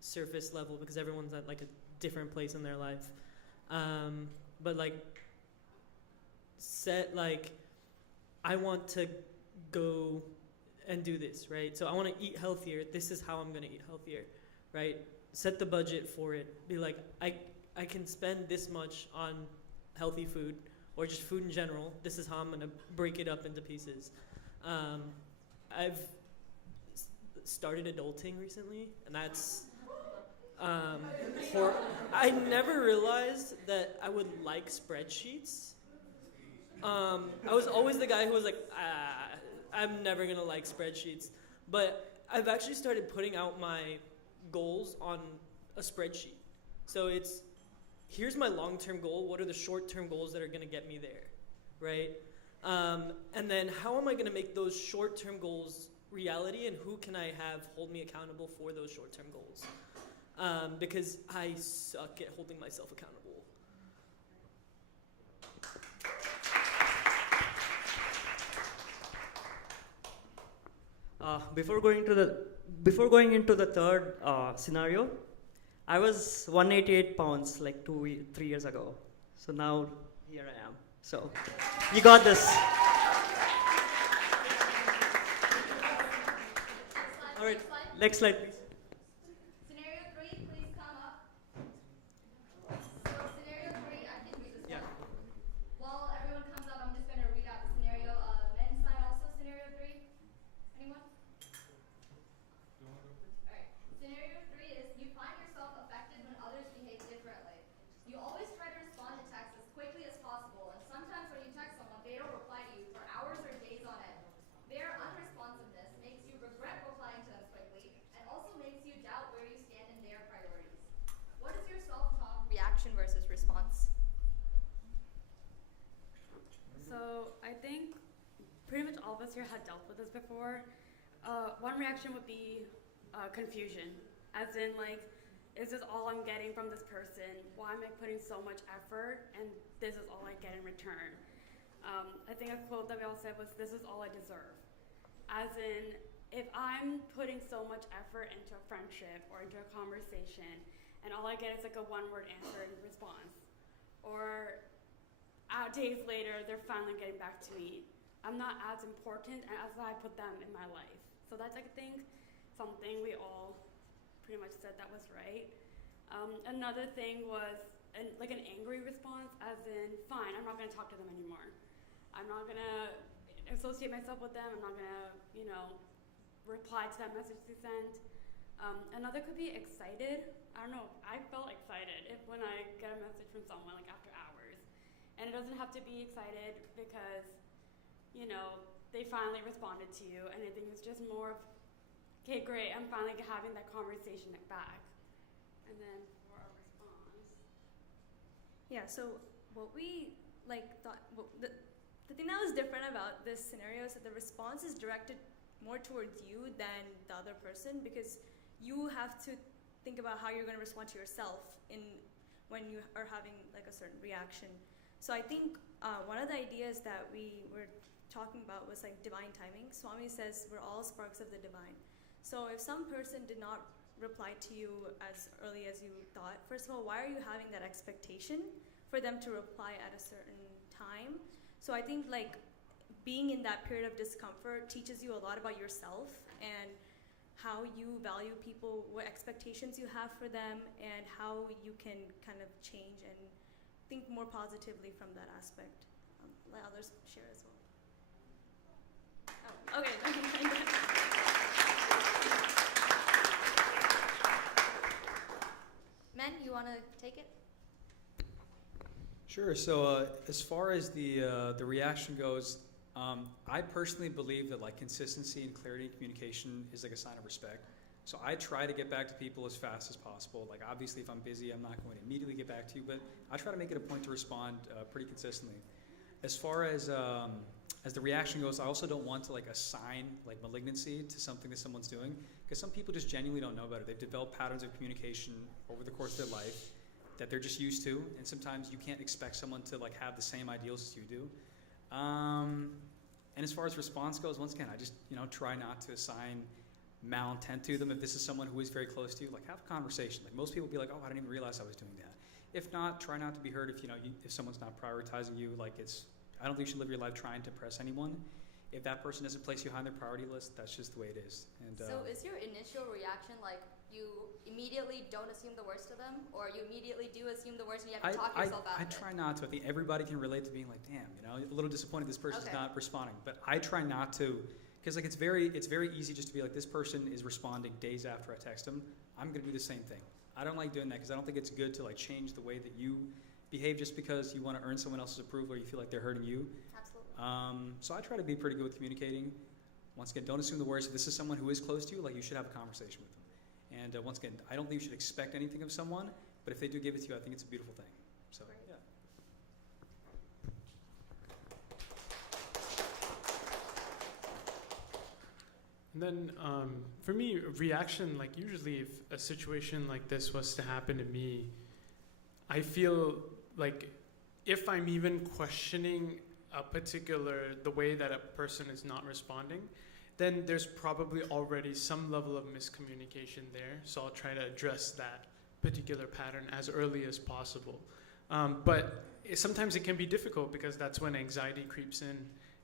surface level because everyone's at like a different place in their life. But like set like, I want to go and do this, right? So I want to eat healthier. This is how I'm going to eat healthier, right? Set the budget for it. Be like, I can spend this much on healthy food or just food in general. This is how I'm going to break it up into pieces. I've started adulting recently, and that's I never realized that I would like spreadsheets. I was always the guy who was like, I'm never gonna like spreadsheets. But I've actually started putting out my goals on a spreadsheet. So it's, here's my long-term goal, what are the short-term goals that are gonna get me there, right? And then how am I gonna make those short-term goals reality, and who can I have hold me accountable for those short-term goals? Because I suck at holding myself accountable. Before going into the third scenario, I was 188 pounds like 3 years ago. So now here I am. So you got this. All right, next slide, please. Scenario 3, please come up. So scenario 3, I can read this one. While everyone comes up, I'm just going to read out the scenario. Men's side also, scenario 3. Anyone? Alright. Scenario 3 is you find yourself affected when others behave differently. You always try to respond to texts as quickly as possible, and sometimes when you text someone, they don't reply to you for hours or days on end. Their unresponsiveness makes you regret replying to them quickly, and also makes you doubt where you stand in their priorities. What is your self-talk reaction versus response? So I think pretty much all of us here had dealt with this before. One reaction would be confusion, as in like, is this all I'm getting from this person? Why am I putting so much effort and this is all I get in return? I think a quote that we all said was, this is all I deserve. As in, if if I'm putting so much effort into a friendship or into a conversation, and all I get is like a one-word answer in response, or days later they're finally getting back to me, I'm not as important as I put them in my life. So that's, I think, something we all pretty much said that was right. Another thing was an angry response, as in, fine, I'm not going to talk to them anymore. I'm not going to associate myself with them. I'm not going to, reply to that message they sent. Another could be excited. I don't know. I felt excited when I get a message from someone like after hours, and it doesn't have to be excited because, they finally responded to you, and I think it's just more of, okay, great, I'm finally having that conversation back. And then for our response. Yeah, so what we thought, the thing that was different about this scenario is that the response is directed more towards you than the other person, because you have to think about how you're going to respond to yourself when you are having like a certain reaction. So I think one of the ideas that we were talking about was like divine timing. Swami says we're all sparks of the divine. So if some person did not reply to you as early as you thought, first of all, why are you having that expectation for them to reply at a certain time? So I think like being in that period of discomfort teaches you a lot about yourself and how you value people, what expectations you have for them, and how you can kind of change and think more positively from that aspect. Let others share as well. Oh, okay. Men, you want to take it? Sure. So as far as the reaction goes, I personally believe that like consistency and clarity in communication is like a sign of respect. So I try to get back to people as fast as possible. Like obviously, if I'm busy, I'm not going to immediately get back to you, but I try to make it a point to respond pretty consistently. As far as the reaction goes, I also don't want to like assign like malignancy to something that someone's doing, because some people just genuinely don't know better. They've developed patterns of communication over the course of their life that they're just used to, and sometimes you can't expect someone to like have the same ideals as you do. And as far as response goes, once again, I just try not to assign malintent to them. If this is someone who is very close to you, like have a conversation. Like most people be like, oh, I didn't even realize I was doing that. If not, try not to be hurt if someone's not prioritizing you. Like I don't think you should live your life trying to impress anyone. If that person doesn't place you high on their priority list, that's just the way it is. And so is your initial reaction like you immediately don't assume the worst of them, or you immediately do assume the worst and you have to talk yourself out of it? I try not to. I think everybody can relate to being like, damn, a little disappointed this person's not responding. But I try not to, because like it's very easy just to be like, this person is responding days after I text them. I'm gonna do the same thing. I don't like doing that because I don't think it's good to like change the way that you behave just because you want to earn someone else's approval or you feel like they're hurting you. Absolutely. So I try to be pretty good with communicating. Once again, don't assume the worst. If this is someone who is close to you, like you should have a conversation with them. And once again, I don't think you should expect anything of someone, but if they do give it to you, I think it's a beautiful thing. So, yeah. And then for me, reaction, like usually if a situation like this was to happen to me, I feel like if I'm even questioning the way that a person is not responding, then there's probably already some level of miscommunication there. So I'll try to address that particular pattern as early as possible. But sometimes it can be difficult because that's when anxiety creeps in,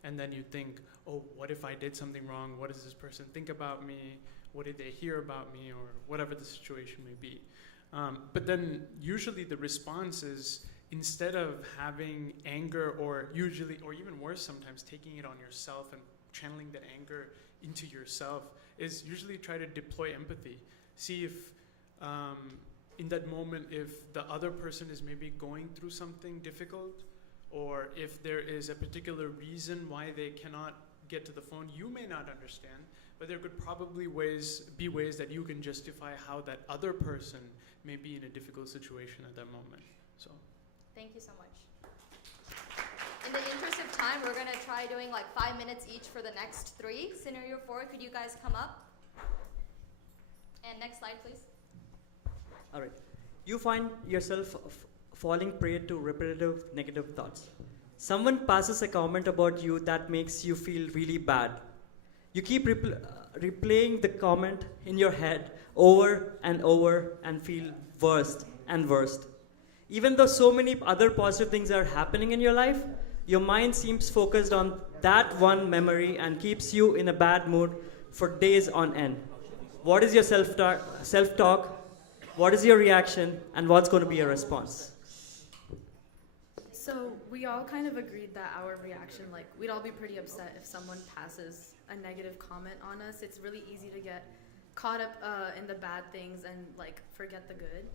and then you think, oh, what if I did something wrong? What does this person think about me? What did they hear about me? Or whatever the situation may be. But then usually the response is, instead of having anger or even worse sometimes, taking it on yourself and channeling that anger into yourself, is usually try to deploy empathy. See if in that moment, if the other person is maybe going through something difficult, or if there is a particular reason why they cannot get to the phone you may not understand, but there could probably be ways that you can justify how that other person may be in a difficult situation at that moment. So. Thank you so much. In the interest of time, we're going to try doing like 5 minutes each for the next 3. Scenario 4, could you guys come up? And next slide, please. All right. You find yourself falling prey to repetitive negative thoughts. Someone passes a comment about you that makes you feel really bad. You keep replaying the comment in your head over and over and feel worst and worst. Even though so many other positive things are happening in your life, your mind seems focused on that one memory and keeps you in a bad mood for days on end. What is your self-talk? What is your reaction? And what's going to be your response? So we all kind of agreed that our reaction, like we'd all be pretty upset if someone passes a negative comment on us. It's really easy to get caught up in the bad things and like forget the good.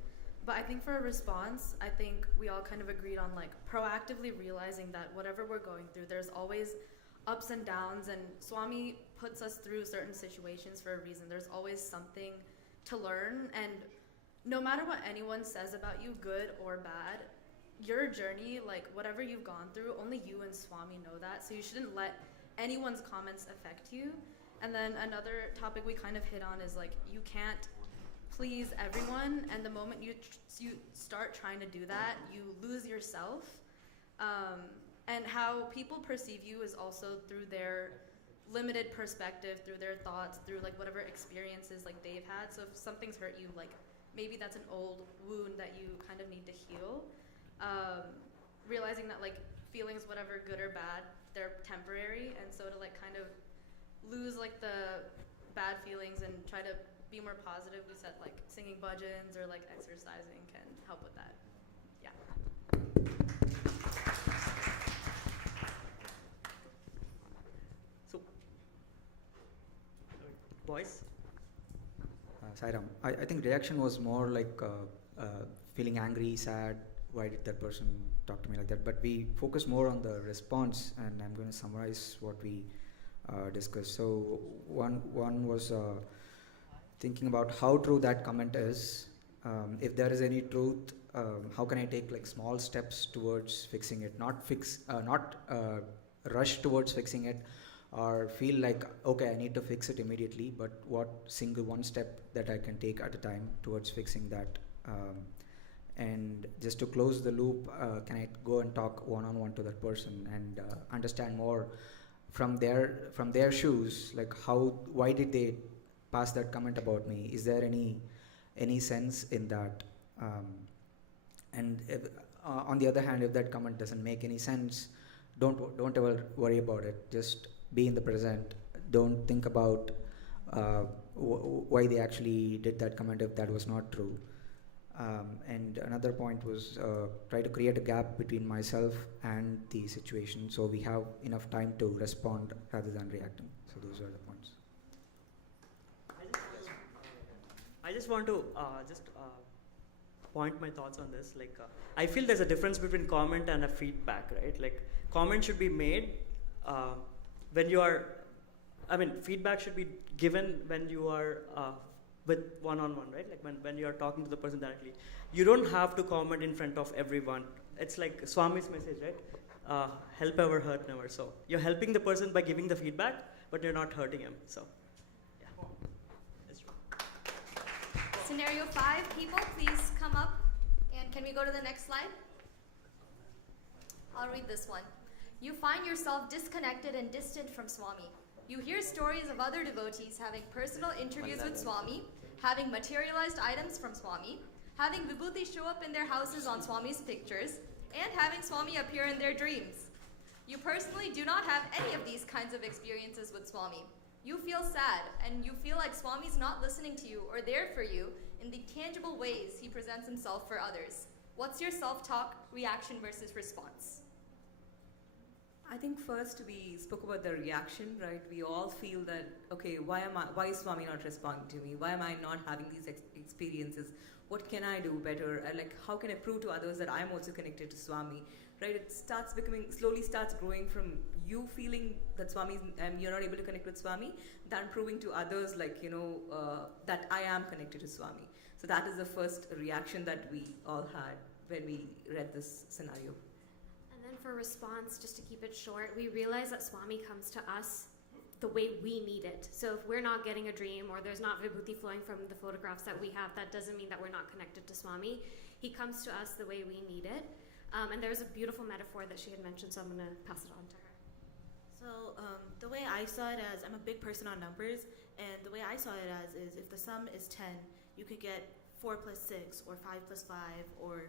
But I think for a response, I think we all kind of agreed on like proactively realizing that whatever we're going through, there's always ups and downs, and Swami puts us through certain situations for a reason. There's always something to learn, and no matter what anyone says about you, good or bad, your journey, like whatever you've gone through, only you and Swami know that, so you shouldn't let anyone's comments affect you. And then another topic we kind of hit on is like you can't please everyone, and the moment you start trying to do that, you lose yourself. And how people perceive you is also through their limited perspective, through their thoughts, through like whatever experiences like they've had. So if something's hurt you, like maybe that's an old wound that you kind of need to heal. Realizing that like feelings, whatever good or bad, they're temporary, and so to like kind of lose like the bad feelings and try to be more positive, we said like singing bhajans or like exercising can help with that. Yeah. So, boys? Sairam, I think reaction was more like feeling angry, sad, why did that person talk to me like that? But we focused more on the response, and I'm going to summarize what we discussed. So one was thinking about how true that comment is. If there is any truth, how can I take like small steps towards fixing it? Not rush towards fixing it, or feel like okay, I need to fix it immediately. But what single one step that I can take at a time towards fixing that? And just to close the loop, can I go and talk one-on-one to that person and understand more from their shoes, like why did they pass that comment about me? Is there any sense in that? And if, on the other hand, if that comment doesn't make any sense, don't ever worry about it. Just be in the present. Don't think about why they actually did that comment if that was not true. And another point was try to create a gap between myself and the situation, so we have enough time to respond rather than reacting. So those are the points. I just want to point my thoughts on this. Like, I feel there's a difference between comment and a feedback, right? Like, comment should be made when you are. I mean, feedback should be given when you are with one-on-one, right? Like when you are talking to the person directly. You don't have to comment in front of everyone. It's like Swami's message, right? Help ever, hurt never. So you're helping the person by giving the feedback, but you're not hurting him. So, yeah. That's true. Scenario 5, people, please come up. And can we go to the next slide? I'll read this one. You find yourself disconnected and distant from Swami. You hear stories of other devotees having personal interviews with Swami, having materialized items from Swami, having vibhuti show up in their houses on Swami's pictures, and having Swami appear in their dreams. You personally do not have any of these kinds of experiences with Swami. You feel sad, and you feel like Swami's not listening to you or there for you in the tangible ways he presents himself for others. What's your self-talk, reaction versus response? I think first we spoke about the reaction, right? We all feel that, okay, why is Swami not responding to me? Why am I not having these experiences? What can I do better? Like, how can I prove to others that I'm also connected to Swami, right? It slowly starts growing from you feeling that you're not able to connect with Swami, than proving to others, like, that I am connected to Swami. So that is the first reaction that we all had when we read this scenario. For response, just to keep it short, we realize that Swami comes to us the way we need it. So if we're not getting a dream or there's not vibhuti flowing from the photographs that we have, that doesn't mean that we're not connected to Swami. He comes to us the way we need it. And there's a beautiful metaphor that she had mentioned, so I'm going to pass it on to her. So the way I saw it as, I'm a big person on numbers, And the way I saw it as is if the sum is 10, you could get 4 plus 6, or 5 plus 5, or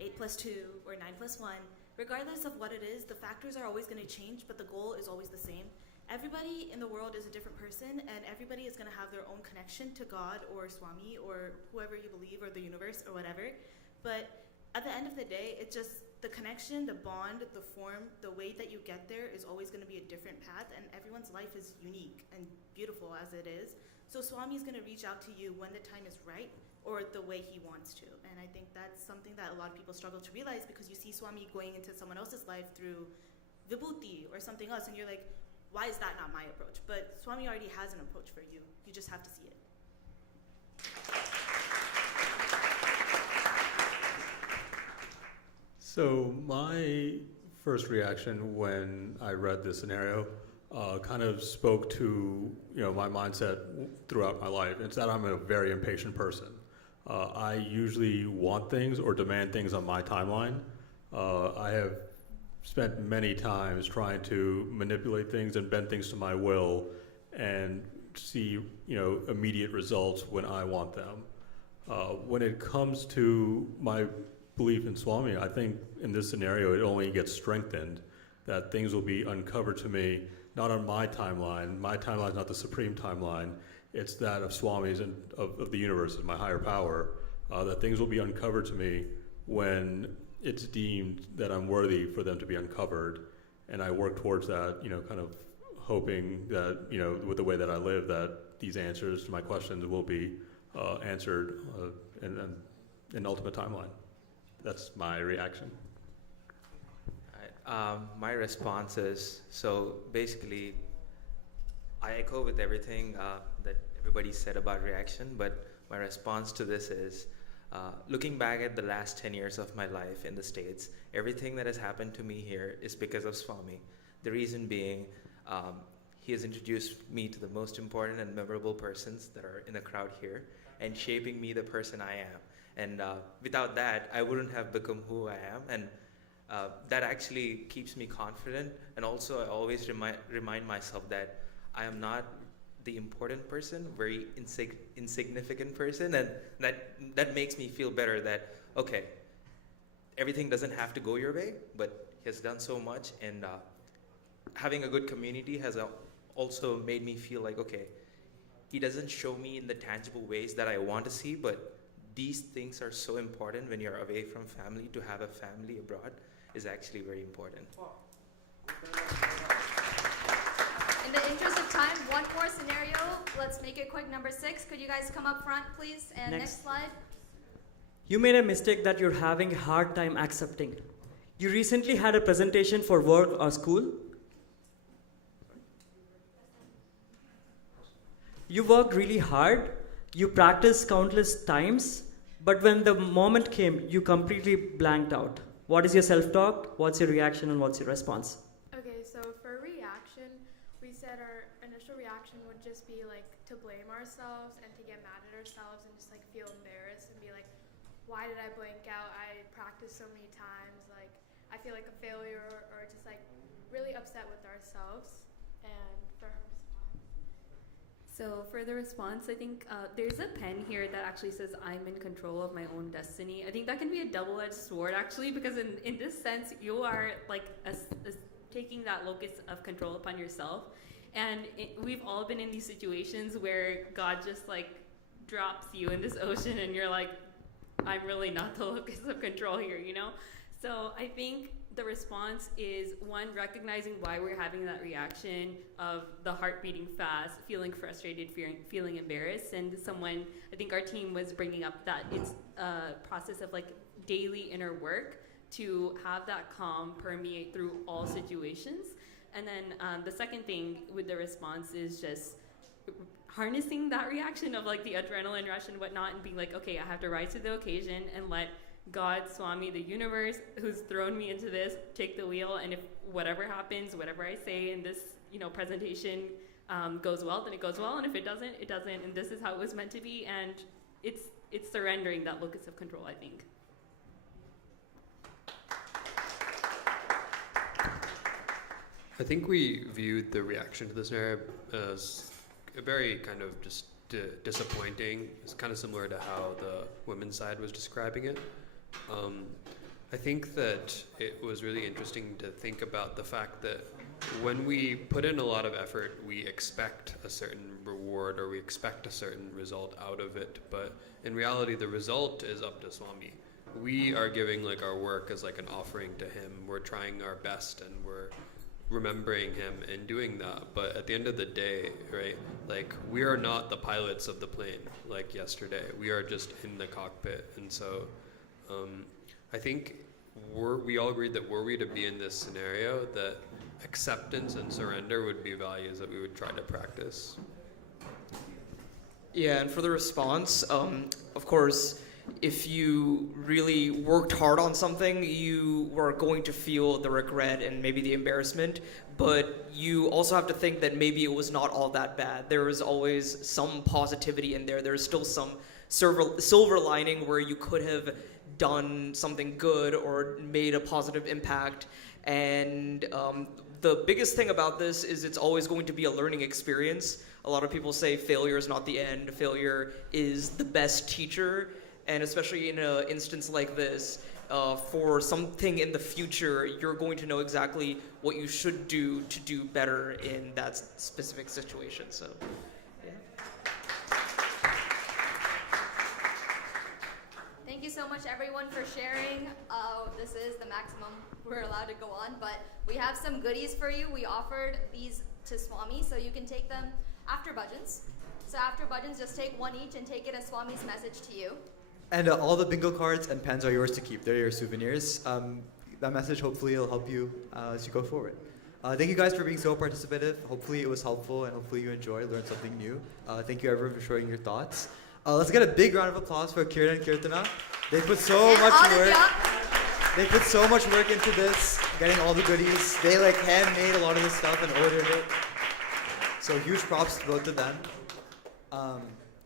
8 plus 2, or 9 plus 1. Regardless of what it is, the factors are always going to change, but the goal is always the same. Everybody in the world is a different person, and everybody is going to have their own connection to God or Swami or whoever you believe, or the universe or whatever. But at the end of the day, it's just the connection, the bond, the form, the way that you get there is always going to be a different path, and everyone's life is unique and beautiful as it is. So Swami is going to reach out to you when the time is right or the way he wants to. And I think that's something that a lot of people struggle to realize, because you see Swami going into someone else's life through vibhuti or something else, and you're like, why is that not my approach? But Swami already has an approach for you. You just have to see it. So my first reaction when I read this scenario kind of spoke to my mindset throughout my life. It's that I'm a very impatient person. I usually want things or demand things on my timeline. I have spent many times trying to manipulate things and bend things to my will and see immediate results when I want them. When it comes to my belief in Swami, I think in this scenario it only gets strengthened, that things will be uncovered to me, not on my timeline. My timeline is not the supreme timeline. It's that of Swami's and of the universe, my higher power, that things will be uncovered to me when it's deemed that I'm worthy for them to be uncovered. And I work towards that, kind of hoping that, with the way that I live, that these answers to my questions will be answered in an ultimate timeline. That's my reaction. My response is, so basically, I echo with everything that everybody said about reaction, but my response to this is, looking back at the last 10 years of my life in the States, everything that has happened to me here is because of Swami. The reason being, he has introduced me to the most important and memorable persons that are in the crowd here, and shaping me the person I am. And without that, I wouldn't have become who I am. And that actually keeps me confident. And also, I always remind myself that I am not the important person, very insignificant person. And that makes me feel better that, okay, everything doesn't have to go your way, but he has done so much. And having a good community has also made me feel like, okay, he doesn't show me in the tangible ways that I want to see, but these things are so important when you're away from family. To have a family abroad is actually very important. In the interest of time, one more scenario. Let's make it quick. Number 6. Could you guys come up front, please? And next slide. You made a mistake that you're having a hard time accepting. You recently had a presentation for work or school. You worked really hard. You practiced countless times. But when the moment came, you completely blanked out. What is your self-talk? What's your reaction, and what's your response? Okay, so for reaction, we said our initial reaction would just be like to blame ourselves and to get mad at ourselves and just like feel embarrassed and be like, why did I blank out? I practiced so many times, like I feel like a failure, or just like really upset with ourselves. And for her response. So for the response, I think there's a pen here that actually says, I'm in control of my own destiny. I think that can be a double-edged sword, actually, because in this sense, you are like taking that locus of control upon yourself. And we've all been in these situations where God just like drops you in this ocean and you're like, I'm really not the locus of control here, So I think the response is, one, recognizing why we're having that reaction of the heart beating fast, feeling frustrated, feeling embarrassed. And I think our team was bringing up that it's a process of like daily inner work to have that calm permeate through all situations. And then the second thing with the response is just harnessing that reaction of like the adrenaline rush and whatnot, and being like, okay, I have to rise to the occasion and let God, Swami, the universe, who's thrown me into this, take the wheel. And if whatever happens, whatever I say in this, presentation goes well, then it goes well. And if it doesn't, it doesn't. And this is how it was meant to be. And it's surrendering that locus of control, I think. I think we viewed the reaction to this scenario as very kind of just disappointing. It's kind of similar to how the women's side was describing it. I think that it was really interesting to think about the fact that when we put in a lot of effort, we expect a certain reward or we expect a certain result out of it. But in reality, the result is up to Swami. We are giving like our work as like an offering to him. We're trying our best and we're remembering him and doing that. But at the end of the day, right, like we are not the pilots of the plane like yesterday. We are just in the cockpit. And so I think we all agreed that were we to be in this scenario, that acceptance and surrender would be values that we would try to practice. Yeah, and for the response, of course, if you really worked hard on something, you were going to feel the regret and maybe the embarrassment, but you also have to think that maybe it was not all that bad. There is always some positivity in there. There's still some silver lining where you could have done something good or made a positive impact. And the biggest thing about this is it's always going to be a learning experience. A lot of people say failure is not the end. Failure is the best teacher. And especially in an instance like this, for something in the future, you're going to know exactly what you should do to do better in that specific situation. So, yeah. Thank you so much, everyone, for sharing. This is the maximum we're allowed to go on, but we have some goodies for you. We offered these to Swami, so you can take them after bhajans. So after bhajans, just take one each and take it as Swami's message to you. And all the bingo cards and pens are yours to keep. They're your souvenirs. That message hopefully will help you as you go forward. Thank you guys for being so participative. Hopefully it was helpful and hopefully you learned something new. Thank you everyone for sharing your thoughts. Let's get a big round of applause for Kiran and Kirtana. They put so much work. They put so much work into this, getting all the goodies. They like handmade a lot of this stuff and ordered it. So huge props to both of them.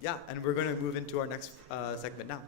Yeah, and we're going to move into our next segment now.